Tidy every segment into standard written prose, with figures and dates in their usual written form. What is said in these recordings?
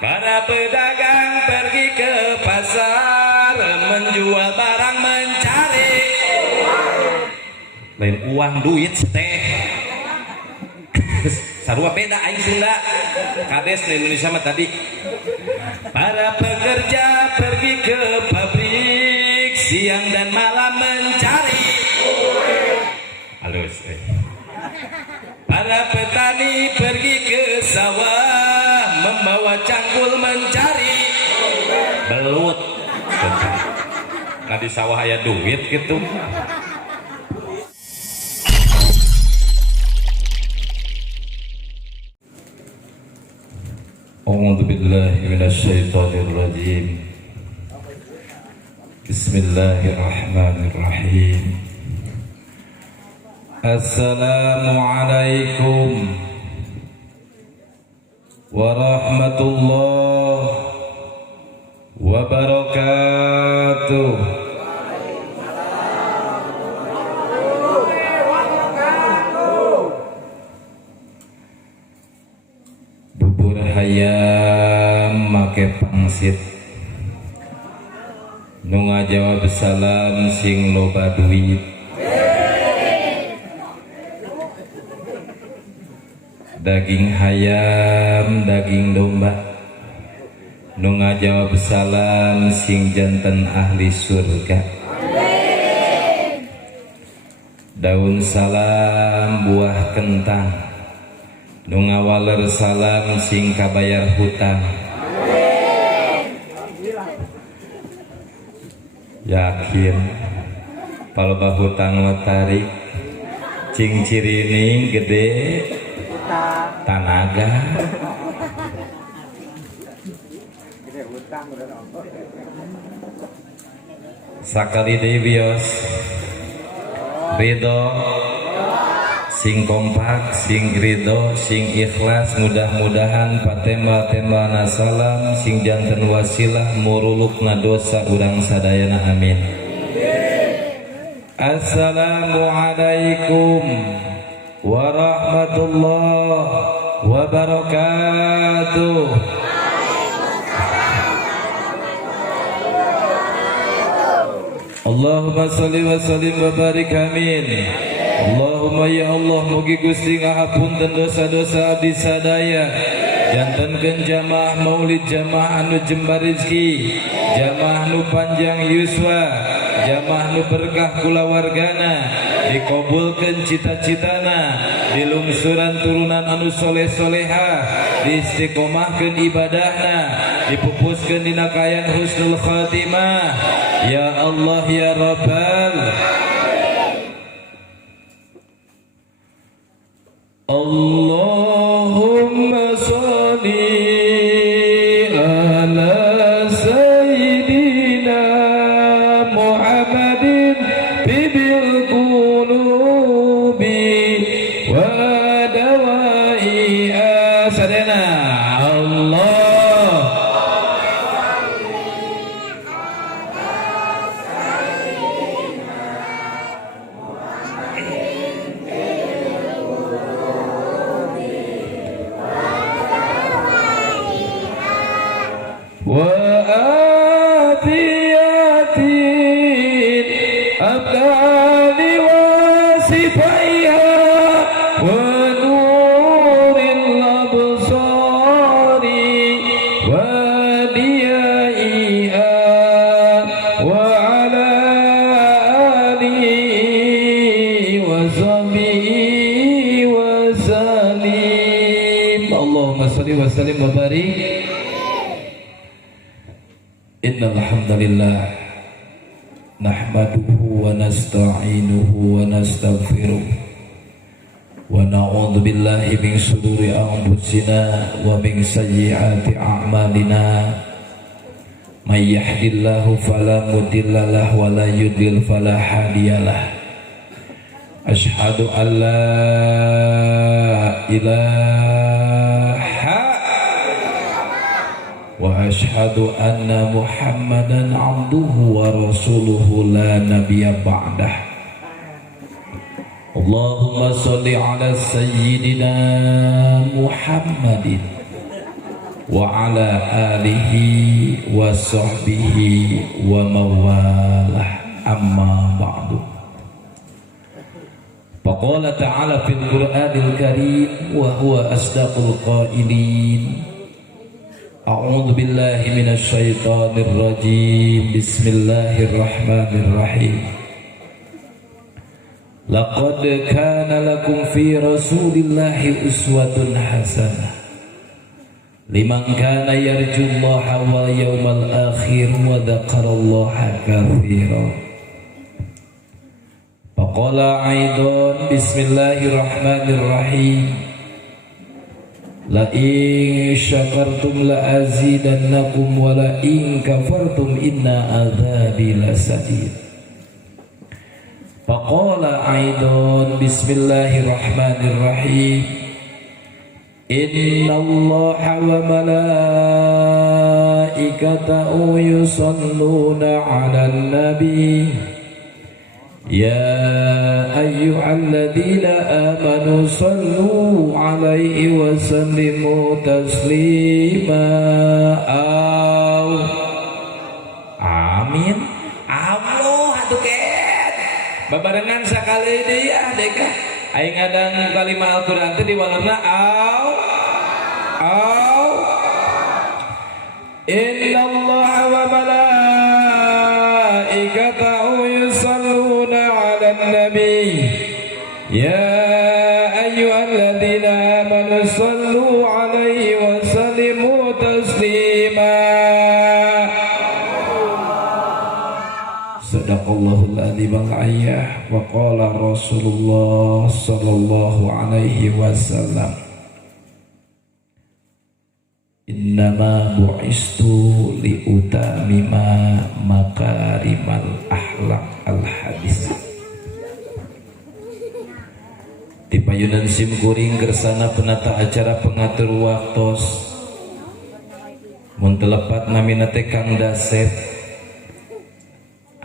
Para pedagang pergi ke pasar menjual barang mencari lain uang duit teh. Sarua beda aing Sunda. Kades di Indonesia mah tadi. Para pekerja pergi ke pabrik siang dan malam mencari. Halus. Para petani pergi ke sawah membawa cangkul mencari belut. Nah di sawah aya duit gitu. A'udzu billahi minasyaitonir rajim. Bismillahirrahmanirrahim. Assalamualaikum warahmatullahi wabarakatuh. Bubur hayam make pangsit nu ngajawab salam sing loba duit. Daging hayam daging domba nu ngajawab salam sing janten ahli surga. Daun salam buah kentang nu ngawaler salam sing kabayar hutang. Yakin paloba hutang tarik cing cirining gede tanaga. Sakali deui bios ridho sing kompak sing ridho sing ikhlas mudah-mudahan patembal-tembal salam sing janten wasilah murulukna dosa urang sadayana amin. Assalamualaikum warahmatullahi wabarakatuh. Allahumma sholli wa sallim wa barik amin. Allahumma ya Allah mugi Gusti ngahapunten dosa-dosa abdi sadaya. Jantenkeun jamaah maulid jamaah anu jembar rezeki, jamaah nu panjang yuswa, jamaah nu berkah kulawargana, dikabulkeun cita-citana, dilungsuran turunan anu soleh-solehah, diistiqomahkeun ibadahna, dipupuskeun dina kayan husnul khatimah. Ya Allah ya Rabbal Allahumma sholli ala sayyidina Muhammadin tibil qulubi wa dawai asadana. Allah wa afiyatin abdali wa sifaiha wa nuril absari wa diyaiha wa ala alihi wa sahbihi wa salim. Allahumma salli wa sallim wa barik. Innal hamdalillah nahmaduhu wa nasta'inuhu wa nastaghfiruh wa na'udzu billahi min shururi anfusina wa min sayyiati a'malina. May yahdihillahu fala mudilla lahu wa la yudlil fala hadiyalah. Asyhadu an la ilaha wa asyhadu anna Muhammadan abduhu wa rasuluhu la nabiyya ba'dah. Allahumma sholli ala sayyidina Muhammadin wa ala alihi wa sahbihi wa mawalah, amma ba'du. Faqala ta'ala fil Qur'anil Karim wa huwa asdaqul qailin. A'udzu billahi minasy syaithanir rajim. Bismillahirrahmanirrahim. Laqad kana lakum fi Rasulillahi uswatun hasanah liman kana yarjullaha wal yawmal akhir wa dzakarallaha katsiran. Faqala aidan bismillahirrahmanirrahim. La in syakartum la azidannakum wa la in kafartum inna adzabi lasadid. Faqala aidan bismillahirrahmanirrahim. Inna Allaha wa malaikatahu yusalluna 'alan nabi ya ayyuhalladzina amanu sallu 'alaihi wa sallimu taslima. Amin. Allah atuket babarengan sakali dia deka aing ngadang kalimat Al-Qur'an teh di walerna Innallaha wa malaikatahu yusalluna 'alan nabi ya ayyuhalladzina amanu sallu 'alaihi wa sallimu taslima. Sadaqallahul adzim al-ayyah wa qala Rasulullah sallallahu alaihi wasallam. Innama bu'istu liutamima makarimal akhlaq al-hadis. Di payunan simkuring kersana penata acara pengatur waktos mun telepat namina teh Kang Dasep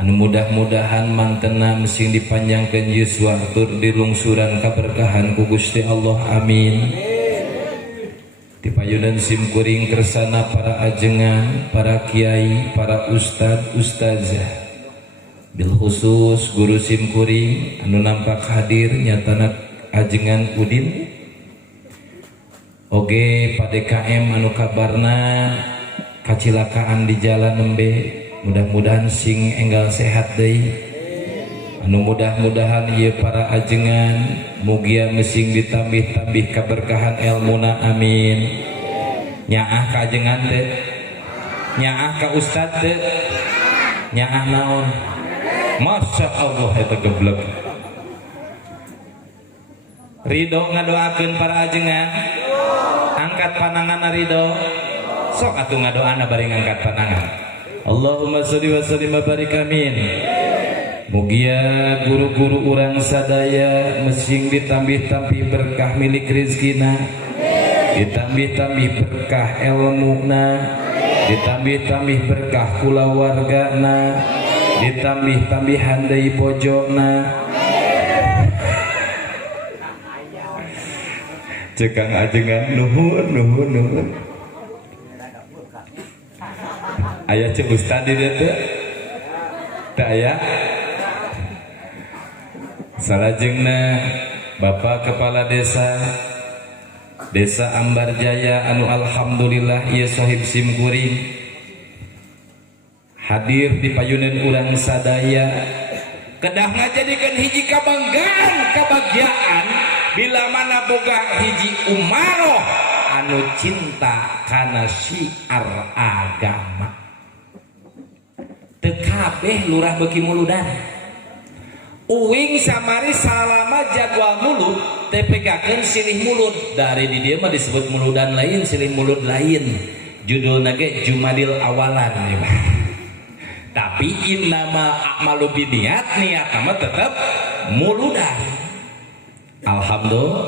anu mudah-mudahan mantena mesin dipanjangkeun yuswa tur dilungsuran kaberkahan ku Gusti Allah, amin. Di payunan simkuring kersana para ajengan, para kiai, para ustad, ustazah, bil khusus guru simkuring anu nampak hadir nyatana ajengan Udin oge PDKM anu kabarna kacilakaan di jalan nembe. Mudah-mudahan sing enggal sehat deui. Anu mudah-mudahan ieu para ajengan mugia mesing ditambih-tambih kaberkahan ilmuna, amin. Nyaah ka ajengan teh, nyaah ka ustad teh, nyaah naon? Masya Allah eta geblek. Ridho ngadoakeun para ajengan, angkat panangan ridho. Sok atuh ngadoana bari ngangkat panangan. Allahumma sholli wa sallim wa barik, amin. Mugia guru-guru urang sadaya mesing ditambih-tambih berkah milik rezekina, ditambih-tambih berkah ilmuna, ditambih-tambih berkah kulawargana, ditambih-tambih handai pojokna. Cekang ajengan nuhun. Aya cek ustad di dieu teh? Teu aya. Salajengna Bapak Kepala Desa Ambar Jaya anu alhamdulillah ieu sahib simkuring hadir di payunan urang sadaya kedah ngajadikeun hiji kabanggaan kabagyaan bila mana boga hiji umaroh anu cinta kana syiar agama. Teu kabeh lurah beuki muludan. Uwing samari salama jadwal mulut tepegakeun silih mulut. Dari di dieu mah disebut muludan lain, silih mulut lain. Judulna ge Jumadil Awalan ya. Tapi innama a'malu binniyat, niatna mah tetep muludan. Alhamdulillah.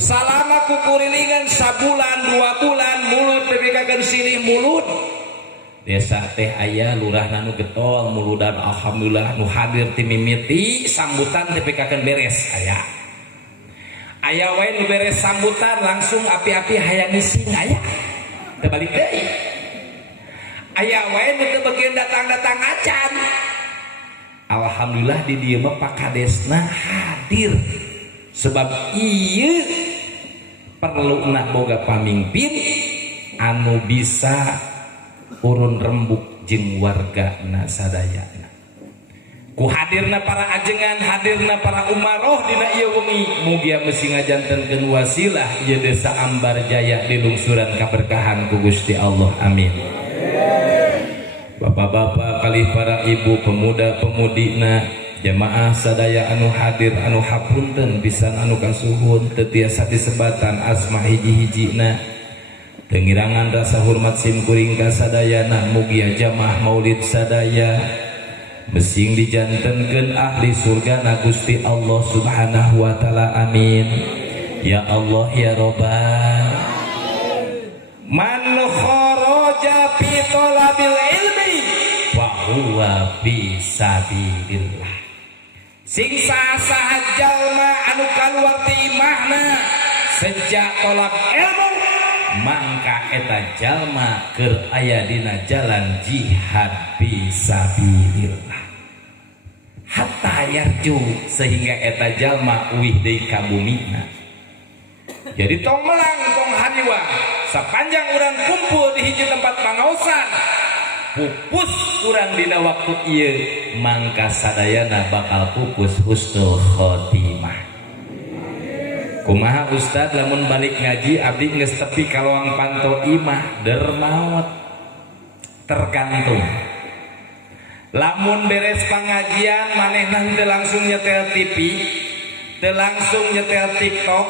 Salama kukurilingan sabulan 2 bulan mulut tepegakeun silih mulut. Desa teh aya lurah nu getol muludan alhamdulillah nu hadir ti mimiti sambutan teh pikakeun beres aya wae nu beres sambutan langsung api-api hayang ngising aya terbalik deui. Aya wae nu teu bagian datang-datang acan. Alhamdulillah di dieu mah pakadesna hadir. Sebab ieu perluna boga pamimpin anu bisa urun rembuk jeung wargana sadayana. Ku hadirna para ajengan, hadirna para umaroh dina ieu wengi, mugia mesi ngajantenkeun wasilah ieu desa Ambar Jaya di lungsuran kaberkahan ku Gusti Allah. Amin. Bapak-bapak kali para ibu pemuda pemudina jamaah sadaya anu hadir anu hapunten pisan anu kasuhun teu tiasa disebatan asma hiji-hijina tengirangan rasa hormat simkuring ka sadayana mugia jamaah maulid sadaya mesing dijantenkeun ahli surgana Gusti Allah Subhanahu wa taala. Amin. Ya Allah ya Rabbal man kharaja fi talabil ilmi wa huwa fi sabilillah. Sing saha jalma anu kaluar ti imahna sejak tolak ilmu mangka eta jalma keur aya dina jalan jihad fisabilillah hatta yarju sehingga eta jalma uih deui ka bumina. Jadi tong melang tong haniwa sapanjang urang kumpul di hiji tempat pangaosan pupus urang dina waktu ieu mangka sadayana bakal pupus husnul khotimah. Kumaha Ustad lamun balik ngaji abdi geus tepi ka lawang panto imah dermaot tergantung. Lamun beres pangajian manehna teu langsung nyetel TV, teu langsung nyetel TikTok,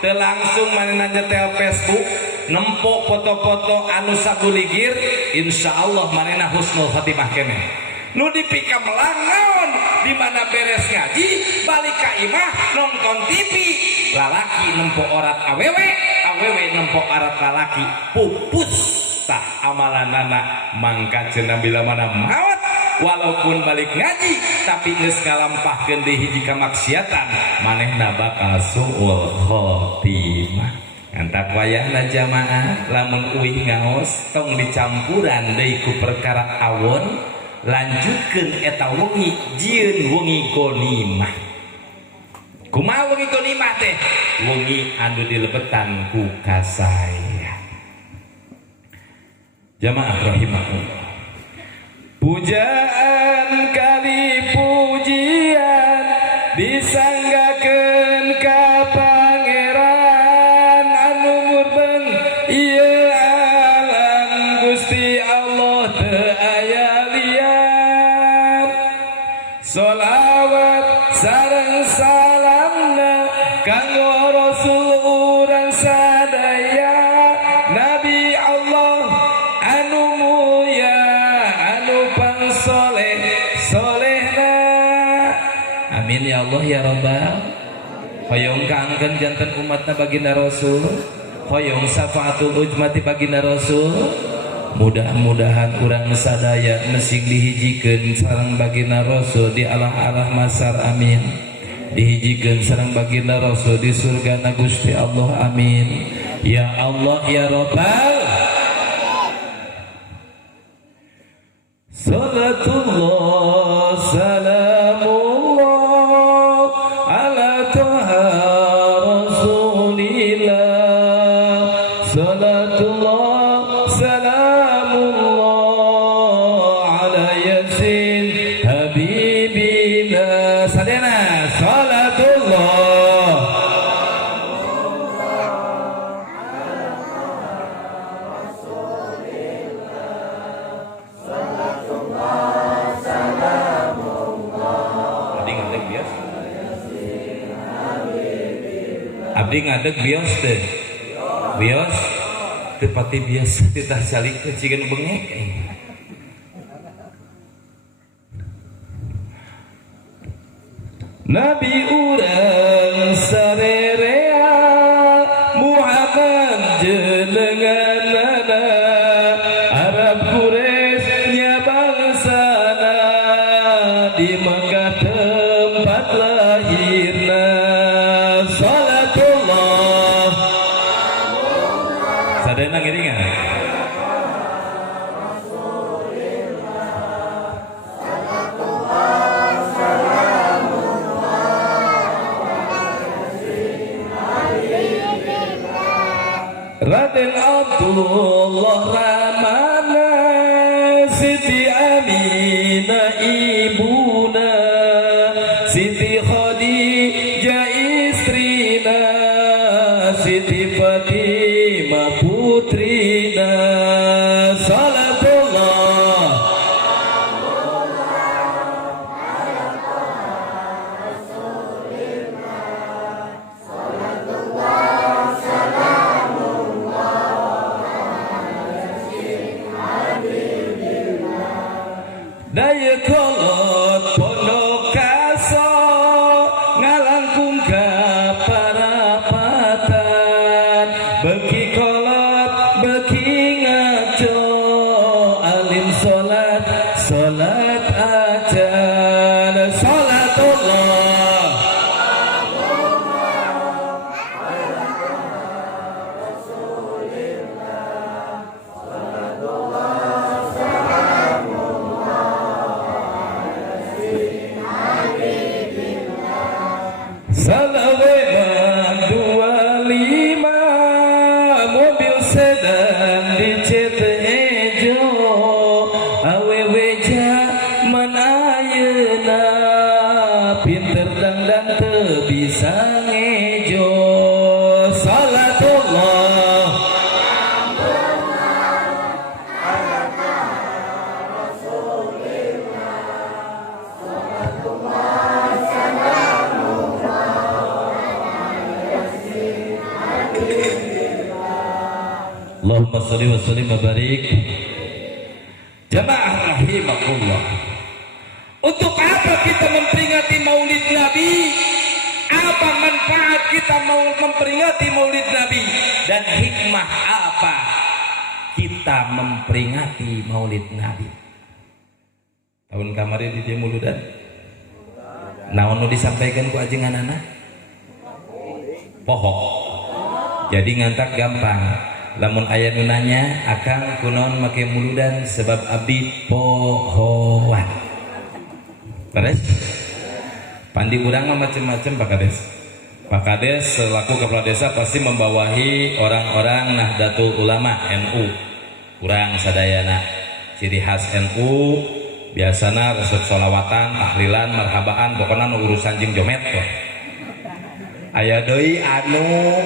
teu langsung manehna nyetel Facebook, nempo foto-foto anu sabuligir, insyaallah manehna husnul khotimah keneh. Nu dipika melang naon di mana beres ngaji balik ka imah nonton TV, lalaki nempo orat awewe, awewe nempo orat lalaki, pupus tah amalanana mangka cenah bila mana maot walaupun balik ngaji tapi geus ngalampahkeun di hiji kamaksiatan manehna bakal suul khotimah. Antak wayahna jamaah lamun uih ngaos tong dicampuran deui ku perkara awon lanjutkeun eta wengi jieun wengi ghanimah. Kumaha wengi ghanimah teh? Wengi anu dilebetan ku kasaya. Jamaah rahimakumullah. Pujaan kali pujian disanggakeun ka pangeran anu murbeng ieu alam Gusti Allah teu aya lian. Sholawat sareng salamna kanggo Rasul urang sadaya Nabi Allah anu mulia anu pangsoleh solehna. Amin ya Allah ya Rabbal. Hoyong kaangkeun janten umatna baginda Rasul, hoyong syafaatul ujmati baginda Rasul. Mudah-mudahan urang sadaya mesing dihijikeun sareng baginda Rasul di alah-alah masar. Amin. Dihijikeun sareng baginda Rasul di surgana Gusti Allah. Amin. Ya Allah ya Rabbal. Salatullah salamullah ala toha rasulillah. Salatullah salamullah ala yasin habibina. Sadena salatullah abdi ngadeg bios teh bios teu pati biasa titah salik teh cikeun bengek. Nabi urang sarerea Muhammad jenenganana Arab Quraisy nya bangsana di Mekah tempat lahirna. Salatullah sadena ngiringan Salatullah ramana Siti Aminah ibuna Siti Khadijah istrina Siti Fatimah putrina Salatullah Daya kolot pondok kaso ngalangkung kaparapatan beki kolot beki ngaco alim solat solat ajan salatullah Salaweman 25 mobil sedan dicet ejo awewe zaman ayeuna pinter dan teu bisa ngejo salatullah Allahumma salli wa sallim wa barik. Jamaah rahimakumullah. Untuk apa kita memperingati Maulid Nabi? Apa manfaat kita mau memperingati Maulid Nabi? Dan hikmah apa kita memperingati Maulid Nabi? Tahun kemarin di dia muludan. Naon nu disampaikan ku ajenganana? Pohok. Jadi ngantak gampang. Lamun aya nu nanya akang kunaon make muludan sebab abdi pohoan. Beres? Pandi urang mah macem-macem Pak Kades. Pak Kades selaku kepala desa pasti membawahi orang-orang Nahdlatul Ulama NU. Urang sadayana ciri khas NU biasana resep sholawatan, tahlilan, marhabaan, pokoknya nu urusan jeung jomet tuh. Aya deui anu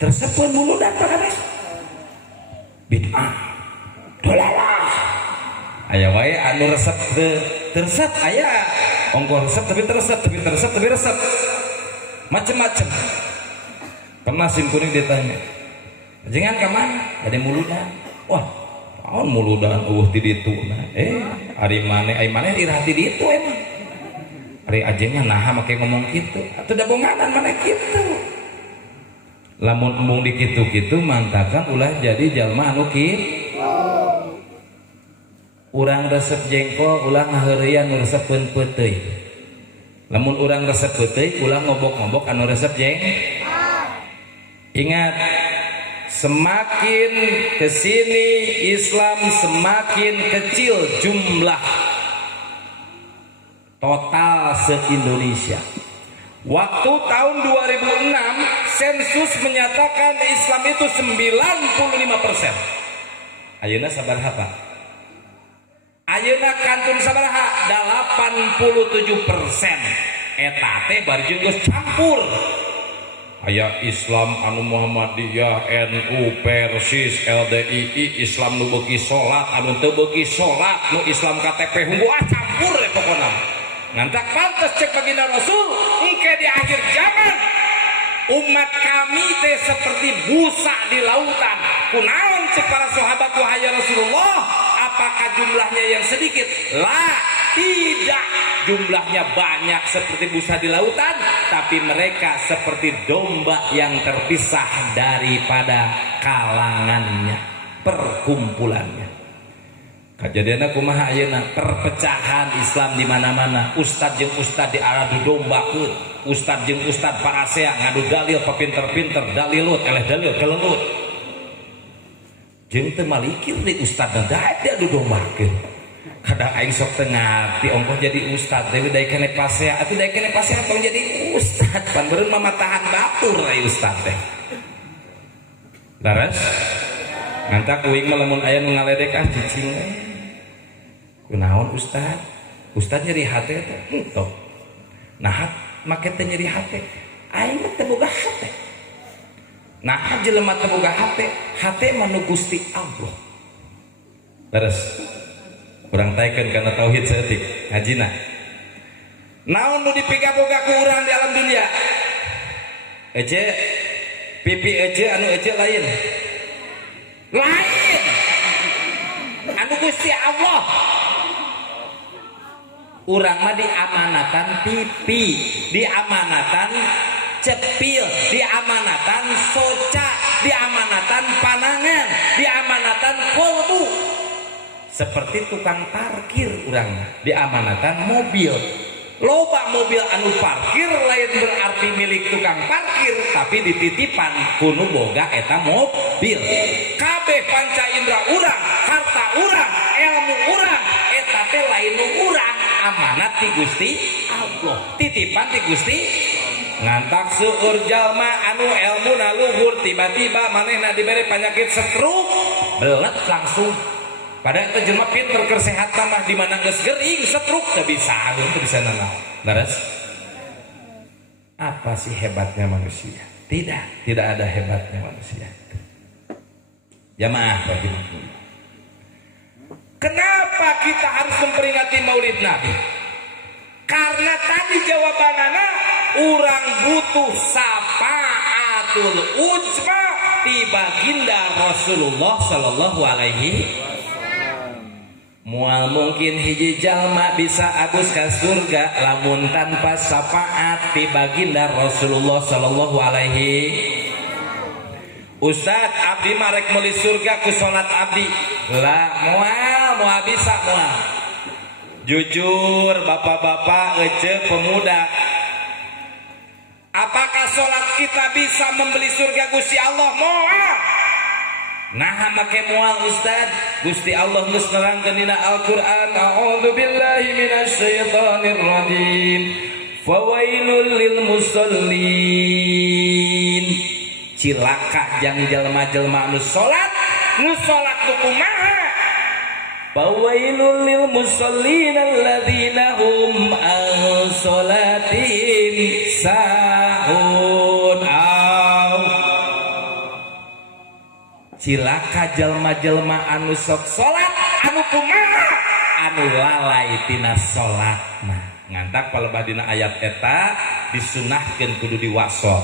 tersepun muludan Pak Kades. Bid'ah dolalah aya wae anu resep tersep aya ongko resep tapi tersep macem-macem. Pernah sim kuning ditanya jenengan ka mana ade muludan wah tahun muludan ti ditu nah ari maneh irah ti ditu emang ari ajengan naha make ngomong kitu atuh da bonganan maneh kitu. Lamun embung di kitu-kitu mantakan ulah jadi jalma anu urang resep jengkol ulah ngaheureuyan nu resep peuteuy. Lamun urang resep peuteuy ulah ngobok-ngobok anu resep Ingat, semakin kesini Islam semakin kecil jumlah total se-Indonesia. Waktu tahun 2006 sensus menyatakan Islam itu 95%. Ayeuna sabaraha Pak? Ayeuna kantun sabaraha? 87%. Eta teh bari geus campur. Aya Islam anu Muhammadiyah, NU, Persis, LDII, Islam nu beuki salat, anu teu beuki salat, nu Islam KTP hunggu campur pokona. Ngantak pantes cek baginda Rasul engke di akhir zaman umat kami teh seperti busa di lautan. Kunaon cek para sahabat wahai Rasulullah, apakah jumlahnya yang sedikit? La, tidak, jumlahnya banyak seperti busa di lautan, tapi mereka seperti domba yang terpisah daripada kalangannya, perkumpulannya. Kejadiannya kumaha ayeuna perpecahan Islam di mana-mana. Ustad jeung ustad diadu dombakeun. Ustad jeung ustad parasea ngadu dalil papinter-pinter, dalilut eleh dalil kelelut. Jeung teu malikir di ustadna da adu dombakeun. Kadang aing sok teu ngarti ongkoh jadi ustad deui daek kene pasea, atuh daek kene pasea tong jadi ustad. Pan beureun mamatahan batur ai ustad teh. Laras ngantak uing mah lamun aya nu ngaledek cicing kunaon ustad nyeri hate teh henteu nah make teh nyeri hate aing mah teu boga hate nah jelema teu boga hate mah nu Gusti Allah beres urang taekeun kana tauhid saeutik hajina naon nu dipiga-boga ku urang di alam dunia ece pipi ece anu ece lain anu Gusti Allah urang mah diamanatan pipi diamanatan cepil diamanatan soca diamanatan panangan diamanatan kolbu seperti tukang parkir urang diamanatan mobil loba mobil anu parkir lain berarti milik tukang parkir tapi dititipan kuno boga eta mobil kabeh panca indra urang harta urang ilmu urang eta teh lain nu urang amanat ti Gusti Allah titipan ti Gusti ngantak seueur jalma anu elmuna luhur tiba-tiba manehna dibere penyakit stroke belet langsung padahal itu jelema pinter kesehatan mah di mana geus gering stroke teu bisa nanaon beres apa sih hebatnya manusia tidak ada hebatnya manusia jamaah rahimakumullah kenapa kita harus memperingati Maulid Nabi karena tadi jawabanana urang butuh sapaatul ujma di baginda Rasulullah sallallahu alaihi mual mungkin hiji jalma bisa agus ka surga lamun tanpa syafaat di baginda Rasulullah sallallahu alaihi Ustad abdi marek meuli surga ku salat abdi lah moal bisa moal jujur bapak-bapak ece pemuda apakah salat kita bisa membeli surga Gusti Allah moal nah make moal Ustad Gusti Allah geus nerangkeun dina Al-Qur'an a'udzu billahi minasyaitonir rajim fawailul lil musallin cilaka jang jelema-jelema nu salat teu kumaha fawailul lil musallin alladzina hum an salatihim sahun cilaka jelma-jelma anu sok salat anu kumaha anu lalai tina salatna ngantak palebah dina ayat eta disunahkeun kudu diwaso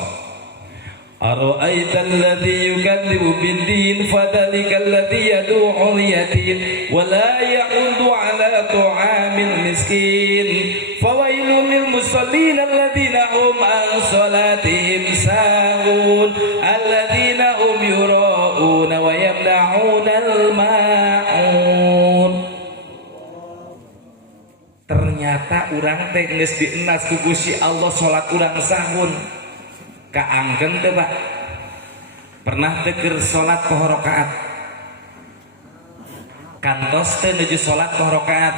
ara'aital ladzi yukadzibu bid-din fadzalikal ladzi yad'ul yatim wa la ya'udu 'ala tu'amil miskin fawailul lil musallin alladzina hum an salatihim sahun alladzina hum yura'una wa yamna'una al-ma'un ternyata urang teh geus dienas ku Gusti Allah salat urang sahun kaangkeun teu Pak pernah teu keur salat poho rakaat kantos teu nuju salat poho rakaat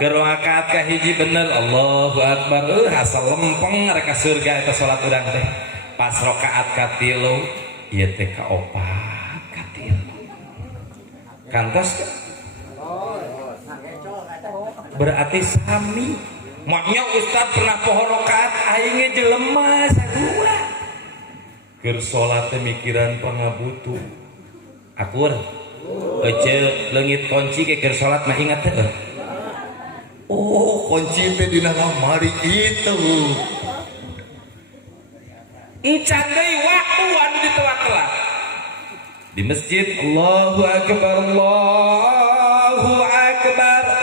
keur rakaat ka hiji bener Allahu akbar asa lempeng rek ka surga eta salat urang teh pas rakaat ka 3 ieu teh ka 4 ka 3 kantos berarti sami maknya Ustaz pernah poho rakaat aing ge jelema sadua keur salat teh mikiran pangabutuh akur ece leungit kunci ke keur salat mah ingat teh oh kunci teh dina kamari itu encan deui waktu anu ditelat-telat di masjid Allahu akbar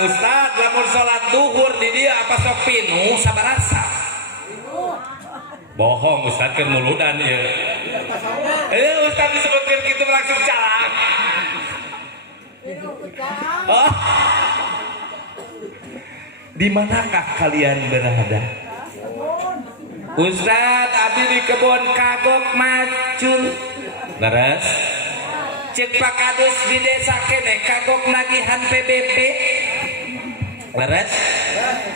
Ustaz lamun salat duhur di dia apa sok pinu sabarasa bohong Ustaz keur muludan ya Ustaz disebutkan gitu langsung calak oh. Di manakah kalian berada Ustaz abdi di kebun kagok macul leres cek Pak Kadus di desa kene kagok nagihan PBB leres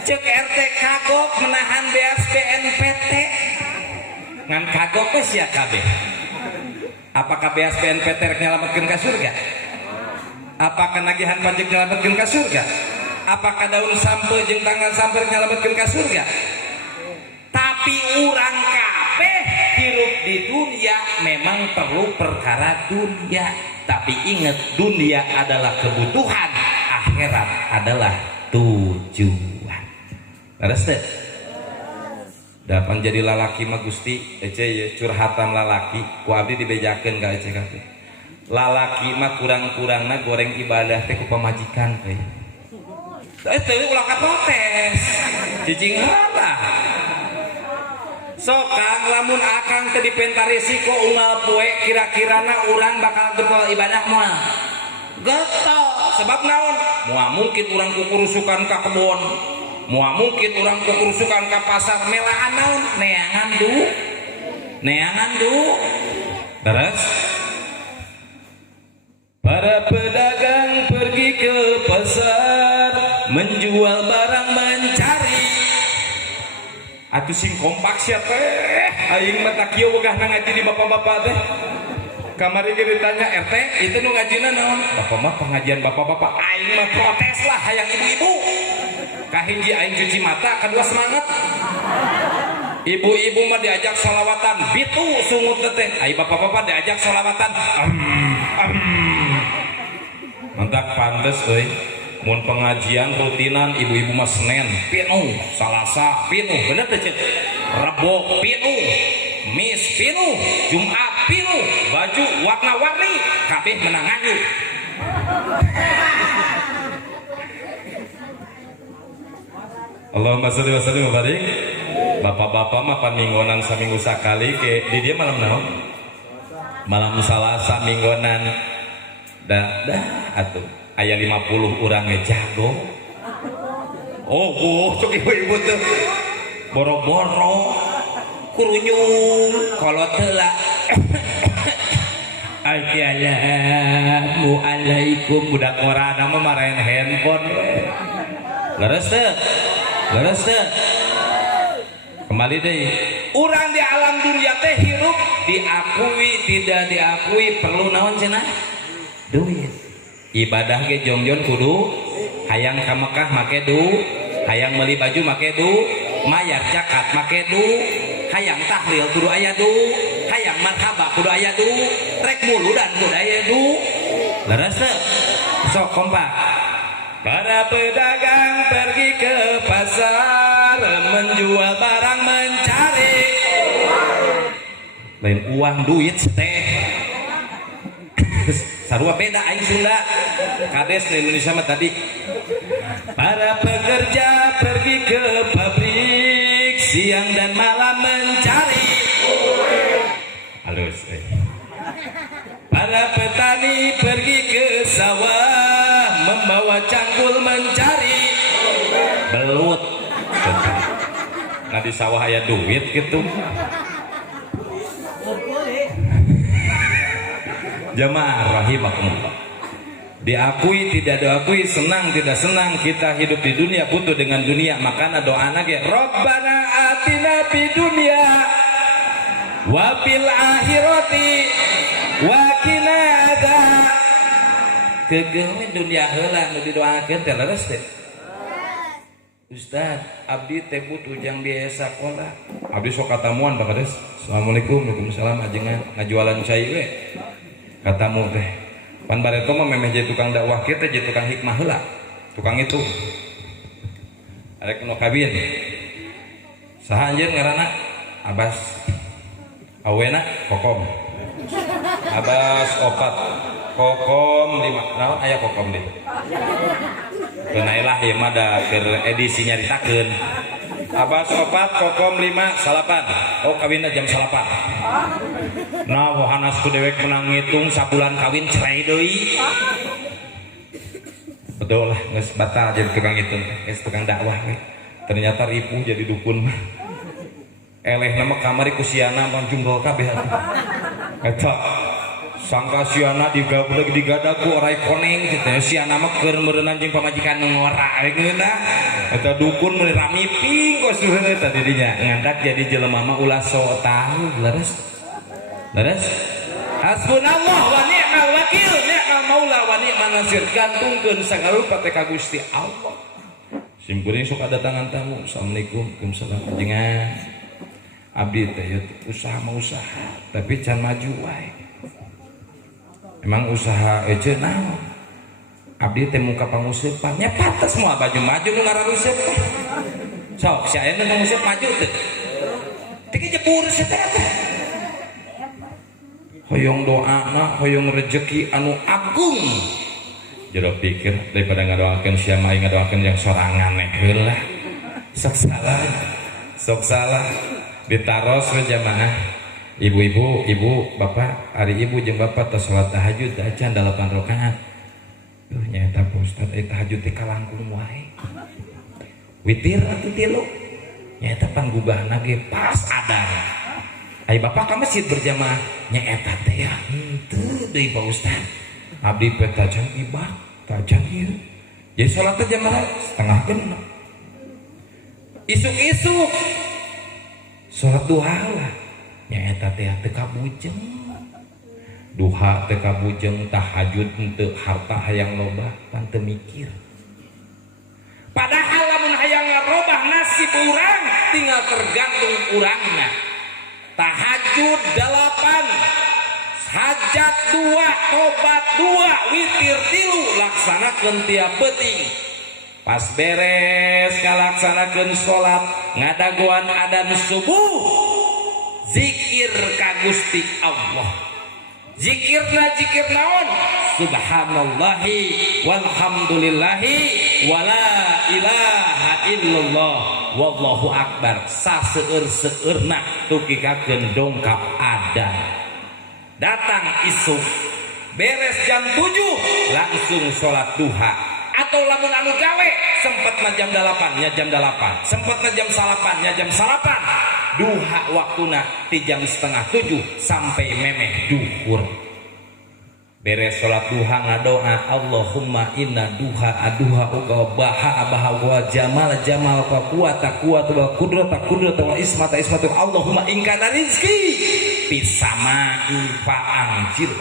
cek RT kagok menahan BSPNPT ngan kagok geus ya kabeh apakah BSPNPT rek nyalametkeun ka surga Apakah nagihan pajak nyelametkeun ka surga? Apakah daun sampe jeung tangan samper nyelametkeun ka surga? Tapi urang kabeh hirup di dunia memang perlu perkara dunia, tapi ingat dunia adalah kebutuhan, akhirat adalah tujuan. Beres teh? Dapan jadi lalaki mah Gusti ece ya curhatan lalaki ku abdi dibejakeun ka ece kabeh. Lalaki mah kurang-kurangna goreng ibadah teh ku pamajikan teh. Teu ulah ka protes. Cicing heula. Sok Kang lamun akang teu dipenta risiko unggal poe kira-kirana urang bakal teu ibadah moal. Geto sebab naon? Moal mungkin urang kukurusukan ka kebon. Moal mungkin urang kukurusukan ka pasar melaan naon? Neangan du. Beres? Para pedagang pergi ke pasar menjual barang mencari. Atuh sing kompak sia teh aing mah tak kieu wegahna ngaji di bapak-bapak teh. Kamari ge ditanya RT itu nu ngajina naon? Bapak mah pengajian bapak-bapak. Aing mah protes lah hayang ibu-ibu. Kahiji aing cuci mata, kedua semangat. Ibu-ibu mah diajak sholawatan bitu sungut teh. Ai bapak-bapak diajak sholawatan. Mantap pantes euy. Mun pengajian rutinan ibu-ibu mah Senin pinuh, Salasa pinuh, bener teh Cek? Rebo pinuh, Mis pinuh, Jumat pinuh, baju warna-warni kabeh menang ngaju. Allahumma sholli wa sallim wa barik. Bapak-bapak mah paningonan saminggu sakali ke di dia malam naon? Malam Salasa minggonan. Dah atuh aya 50 urang jago. Oh, cok ibu-ibu tuh boro-boro kurunyung kolot heula. Assalamualaikum budak orana mah marahin handphone. Leres teu? Kembali deui. Urang di alam dunia teh hirup diakui tidak diakui perlu naon cenah? Duit. Ibadah ge jongjon kudu hayang ka Mekah make du, hayang meuli baju make du, mayar zakat make du, hayang tahlil kudu aya du, hayang marhabah kudu aya du, rek muludan kudu aya du. Leres teu? Sok kompak. Para pedagang pergi ke pasar menjual barang mencari. Lain uang duit teh. Sarua beda aing Sunda. Kades di Indonesia mah tadi. Para pekerja pergi ke pabrik siang dan malam mencari. Halus. Para petani pergi ke sawah membawa cangkul mencari belut. Nah di sawah aya duit gitu. Jamaah rahimakumullah. Diakui tidak diakui, senang tidak senang, kita hidup di dunia butuh dengan dunia. Makanya doa ge Rabbana atina fid dunya wa fil akhirati wa qina adzab. Kegeun dunia heula nu didoakeun teh leres teh. Ustaz, abdi teh butuh jang biaya sakola. Abdi sok katamuan Pak Kades. Assalamualaikum, waalaikumsalam ajengan ngajualan cai we. Katamu teh pan bareto mah memeh jadi tukang dakwah kieu teh jadi tukang hikmah heula, tukang itu arek nu kabin saha anjeun ngaranna Abbas awena kokom Abbas opat kokom 5 naon aya kokom deui kenailah ieu mah da keur edisi nyaritakeun Abbas opat kokom 5 salapan. Oh kawinna jam salapan. Nah wahanas ku dewek menang ngitung sabulan kawin cerai deui. Betul lah geus batal jadi tukang ngitung, geus tukang dakwah we. Ternyata ripuh jadi dukun mah. Elehna mah kamari ku siana mah jumroh kabeh atuh. Eta sangka siana digadagu orai koneng gitu. Siana mah keur meureunna jeung pamajikan nu ngora we geuna. Eta dukun meuli ramiping kosureun eta didinya ngandak jadi jelema mah ulah sok tahu leres. Hasbunallah wa ni'mal wakil, ni'mal maula wa manasir gantungkeun sagarupa teh ka Gusti Allah. Simkuring sok ada tangan tamu. Assalamualaikum. Waalaikumsalam. Jenengan abdi teh usaha mah usaha, tapi can maju wae. Emang usaha aja naon? Abdi teh muka pangusepan nya pantes moal baju maju nu ngararuseut teh. Sok si aya nu nguseup maju teh. Teu jebur teh. Hoyong doana, hoyong rezeki anu agung. Jero pikir daripada ngadoakeun sia mah ngadoakeun yang sorangan heula. Sok salah. Ditaros we jamaah. Ibu-ibu, ibu, bapak, hari ibu jeung bapak tos salat tahajud acan 8 rakaat. Duh nyaeta Pak Ustad tahajud teh kalangkung wae. Witir atuh 3. Nyaeta panggugahna ge pas adar. Ai bapak ka masjid berjamaah nyaeta teh ya. Henteu deui Pak Ustad. Abdi pe tajan ibah, tajan ieu. Jadi salat teh jamaah setengah genep. Isuk-isuk salat duha lah. Nyaeta teh teu kabujeng. Duha teu kabujeng, tahajud teu harta hayang loba pan teu mikir. Padahal lamun hayang ngarobah nasib urang tinggal tergantung urangna. Tahajud 8, hajat 2, tobat 2, witir 3 laksanakeun tiap beuting. Pas beres ngalaksanakeun salat ngadagoan adzan subuh, zikir ka Gusti Allah. Zikirna zikir naon? Subhanallahi walhamdulillahi wala ilaha illallah wallahu akbar. Saseueur-seueurna tukikakeun dongkap adzan. Datang isuk beres jam 7 langsung salat duha. Atau lamun anu gawe sempetna jam 8 nya jam 8, sempetna jam 8 nya jam 8. Duha waktuna ti jam 6:30 sampai memeh duhur. Beres salat duha ngadoa Allahumma inna duha aduha uga baha wa jamal jamal wa quwata wa qudrata wa ismata Allahumma in kana rizqi fis samai fa anjir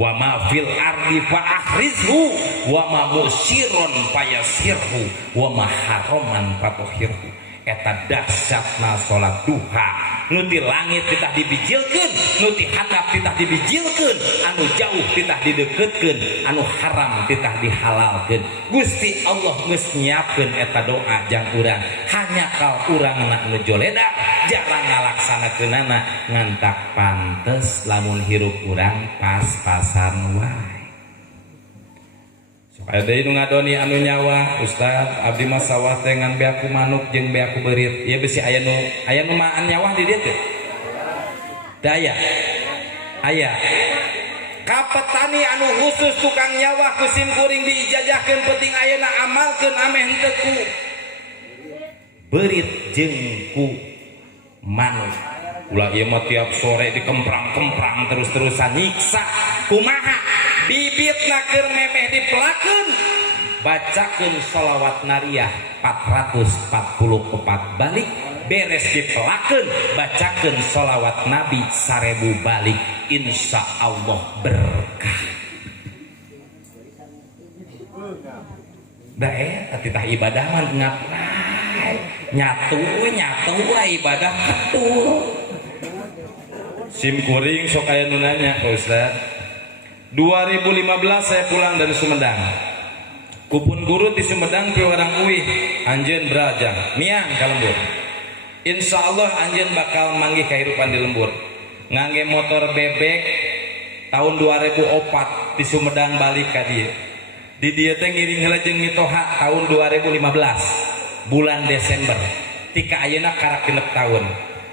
wa ma fil ardi fa akhrizhu wa ma musirun fayasirhu wa ma haraman fatuhirhu. Eta dahsyatna salat duha. Nu ti langit titah dibijilkeun, nu ti handap titah dibijilkeun, anu jauh titah dideukeutkeun, anu haram titah dihalalkeun. Gusti Allah geus nyiapkeun eta doa jang urang. Hanya kal urangna nu joleda jarang ngalaksanakeunana ngantak pantes lamun hirup urang pas-pasan wae. Aya deui nu ngadoni anu nyawa, Ustad, abdi mah sawah teh ngan beaku manuk jeung beaku beurit. Ieu bisi aya nu maan nyawa di dieu teh. Daya. Aya. Ka petani anu khusus tukang nyawa ku simkuring diijajahkeun penting ayeuna amalkeun ameh henteu ku beurit jeung ku manuk. Ulah ieu mah tiap sore dikemprang-kemprang terus-terusan nyiksa. Kumaha? Bibitna keur memeh dipelakeun, bacakeun shalawat nariyah 444 balik. Beres dipelakeun, bacakeun shalawat nabi 1000 balik. Insya Allah berkah. Da titah ibadah mah ngapain? Nyatu ibadah ketul. Simkuring sok aya nu nanya, Pak Ustaz. 2015 saya pulang dari Sumedang. Kupun guru di Sumedang pi orang uih anjeun berajang miang ka lembur. Insya Allah anjeun bakal manggih kehidupan di lembur. Ngangge motor bebek tahun 2004 di Sumedang balik ka dieu. Di dieu teh ngiring heula jeung mitoha tahun 2015 bulan Desember. Tika ayeuna karak genep tahun.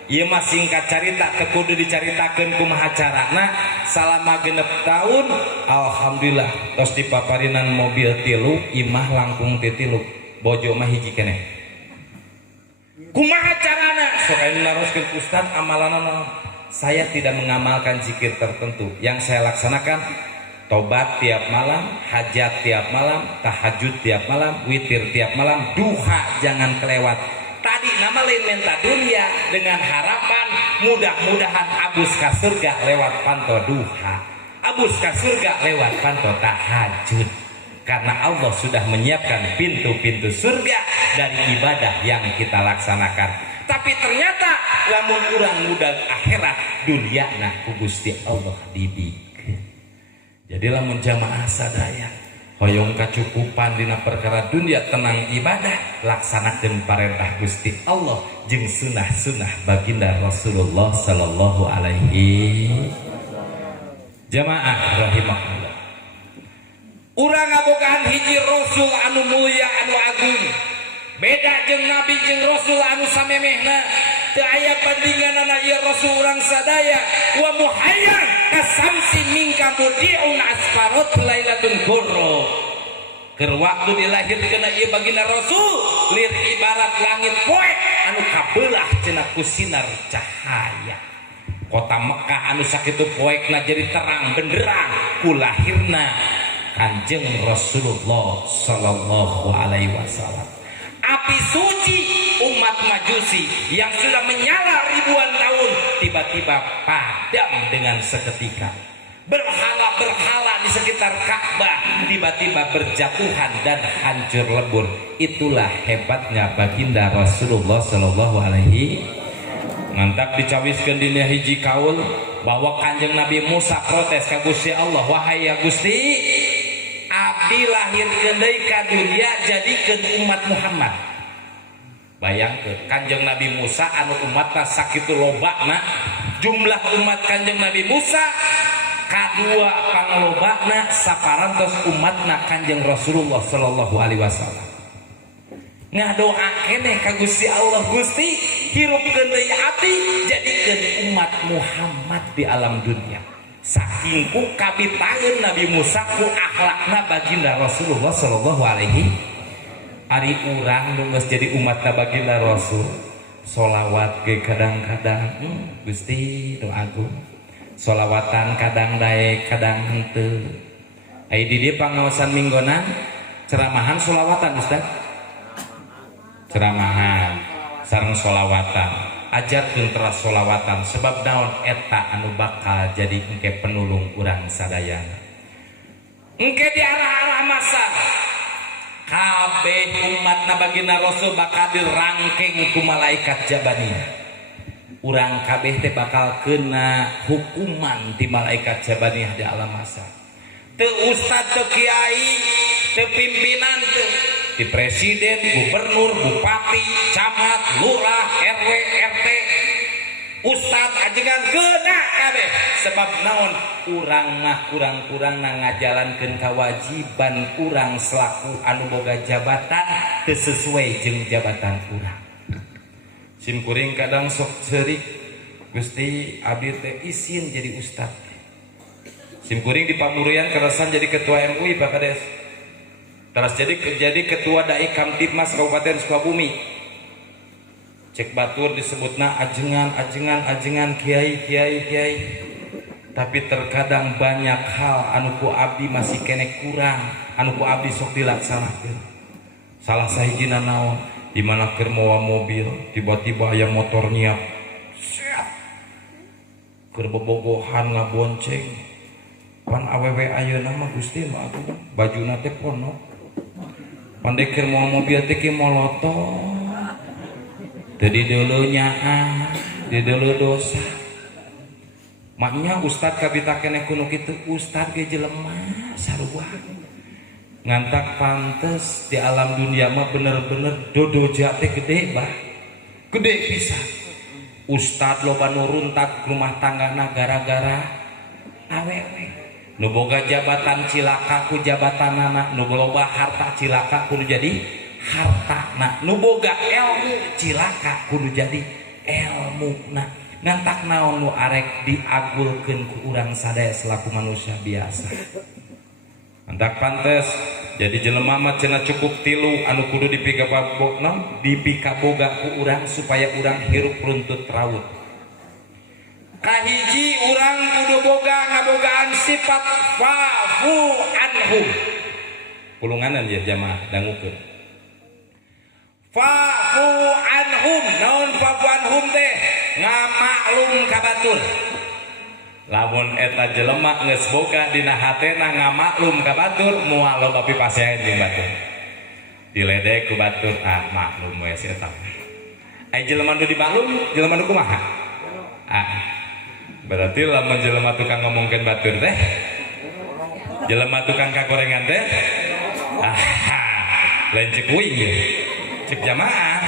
Ieu mah singkat carita teu kudu dicaritakeun kumaha carana. Salama genep tahun alhamdulillah tos dipaparinan mobil 3 imah langkung ti 3 bojo mah hiji keneh. Kumaha carana? Sok aya naroskeun Ustaz amalanna. Saya tidak mengamalkan zikir tertentu. Yang saya laksanakan tobat tiap malam, hajat tiap malam, tahajud tiap malam, witir tiap malam, duha jangan kelewat. Tadi nama lain minta dunia dengan harapan mudah-mudahan abus ka surga lewat panto duha. abus ke surga lewat panto tahajud, karena Allah sudah menyiapkan pintu-pintu surga dari ibadah yang kita laksanakan. Tapi ternyata lamun urang muda akhirat dunia nah ku Gusti Allah dibikeun. Jadi lamun jamaah sadaya hoyong kacukupan dina perkara dunia, tenang ibadah, laksanakeun parentah Gusti Allah jeung sunah-sunah baginda Rasulullah sallallahu alaihi jamaah rahimahullah. Urang ngabogaan hiji rasul anu mulia anu agung, beda jeung nabi jeung rasul anu samemehna, teu aya bandinganana ieu rasul urang sadaya. Wa muhayyan kasamsi mingka mudiun asfarot lailatun qurra. Keur waktu dilahirkeun ieu baginda rasul lir ibarat langit poe anu kabeulah cenah ku sinar cahaya. Kota Mekah anu sakitu poekna jadi terang benderang ku lahirna Kanjeng Rasulullah sallallahu alaihi wasallam. Api suci umat Majusi yang sudah menyala ribuan tahun tiba-tiba padam dengan seketika. Berhala-berhala di sekitar Ka'bah tiba-tiba berjatuhan dan hancur lebur. Itulah hebatnya baginda Rasulullah sallallahu alaihi. Mantap dicawiskeun dina hiji kaul bahwa Kanjeng Nabi Musa protes ka Gusti Allah, wahai ya Gusti, abdi lahirkeun deui ka dunia jadikeun umat Muhammad. Bayangkeun Kanjeng Nabi Musa anu umatna sakitu lobana, jumlah umat Kanjeng Nabi Musa kadua panglobana saparantos umatna Kanjeng Rasulullah sallallahu alaihi wasallam. Ngadoa keneh ka Gusti Allah, Gusti hirupkeun deui abdi jadikeun umat Muhammad di alam dunia. Saking ku kabitangeun Nabi Musa ku akhlakna baginda Rasulullah sallallahu alaihi. Ari urang nu geus jadi umatna baginda Rasul sholawat ge kadang-kadang Gusti doaku sholawatan kadang daek kadang henteu. Ai di dieu pangaosan minggonan ceramahan sholawatan Ustaz. Ceramahan sareng sholawatan, ajarkeun teras sholawatan sebab naon eta anu bakal jadi engke penulung urang sadayana. Engke diarah-arah masa kabeh umatna baginda Rasul bakal dirangkeng ku malaikat Jabaniyah. Urang kabeh teh bakal kena hukuman di malaikat Jabaniyah di alam masa. Teu ustad, teu kiai, teu pimpinan, teu di presiden, gubernur, bupati, camat, lurah, RW, RT, ustad ajengan kena kabeh. Sebab naon urang mah kurang-kurang ngajalankeun kewajiban urang selaku anu boga jabatan teu sesuai jeung jabatan urang. Sim kuring kadang sok seurik, Gusti abdi teh izin jadi ustad. Sim kuring di pamurian kerasan jadi ketua MUI Pak Kades. Terus jadi ketua Dai Kamtibmas Kabupaten Sukabumi. Cek batur disebutna ajengan kiai. Tapi terkadang banyak hal anu ku abdi masih kene kurang, anu ku abdi sok dilaksanakeun. Salah sahijina naon, di mana keur mawa mobil, tiba-tiba aya motor nyiap. Siap. Keur bobogohan ngabonceng. Pan awewe ayeuna mah Gusti mah atuh bajuna teh ponok. Pandai keur mau mobil teh ki moloto. Tadi dulu nyaa, di dulu dosa. Maknya ustad kabita keneh kuno kitu, ustad ge jelema sarua. Ngantak pantes di alam dunia mah bener-bener dodoja teh gede bah. Gede pisan. Ustad loba nu runtak rumah tanggana gara-gara awewe. Nu boga jabatan cilaka ku jabatanana, nu loba harta cilaka kudu jadi hartana, nu boga ilmu cilaka kudu jadi ilmuna. Ngantak naon nu arek diagulkeun ku urang sadaya selaku manusia biasa. Ngantak pantes jadi jelema mah cenah cukup tilu anu kudu dipikaboga ku urang supaya urang hirup runtut raut. Kahiji urang kudu boga ngabogaan sifat fa'fu anhum. Pulunganan ya jamaah dangukeun. Fa'fu anhum, naon fa'fu anhum teh ngamaklum ka batur. lamun eta jelema geus boga dina hatena ngamaklum ka batur moal loba pipasehan jeung batur diledek ku batur maklum we si eta ai jelema nu dimaklum jelema nu kumaha berarti lamun jelema tukang ngomongkeun batur teh jelema tukang kagorengan teh lain cek uing cek jamaah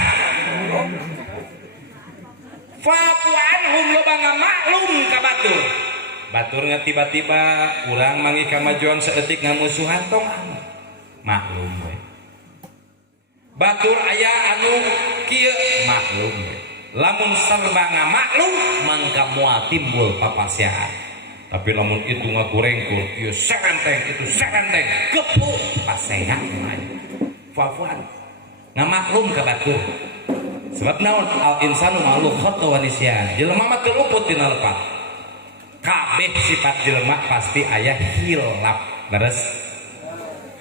fa'fu anhum loba ngamaklum ka batur batur nggak tiba-tiba urang mangi kamajuan seetik ngamusuhan tong maklum we batur aya anu kieu maklum we lamun serba ngamaklum mangka moal timbul papaseaan tapi lamun itu ngagorengkul ieu serenteng itu serenteng gepuk pasehan fa'fuan ngamaklum ka batur sebab naon al insanu ma'luf khata wa nisyan jelema mah teu luput dina lepat kabeh sifat jelema pasti aya hilaf beres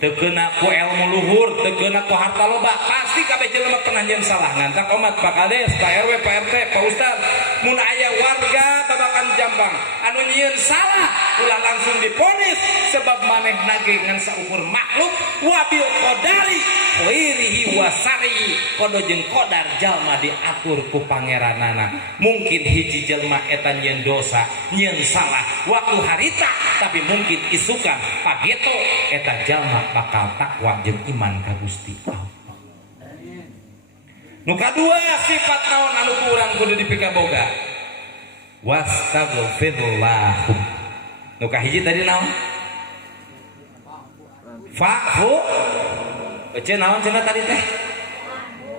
teu keuna ku ilmu luhur teu keuna ku harta loba pasti kabeh jelema pernah nyeun salah ngantak omat Pak Kades Pak RW Pak RT Pak Ustad mun aya warga babakan Jampang anu nyieun salah ulah langsung diponis sebab maneh nage ngan saukur makhluk wabil qadari khairihi wa sarihi kodo jeung qadar jalma diatur ku pangeranana mungkin hiji jelma eta nyieun dosa nyieun salah waktu harita tapi mungkin isukan pageto eta jalma bakal takwa jeung iman ka Gusti Allah. Nu kadua sifat naon anu kurang kudu dipikaboga wastaghfirullah. Nu kahiji tadi naon? Fa'fu. Ece naon cenah tadi teh?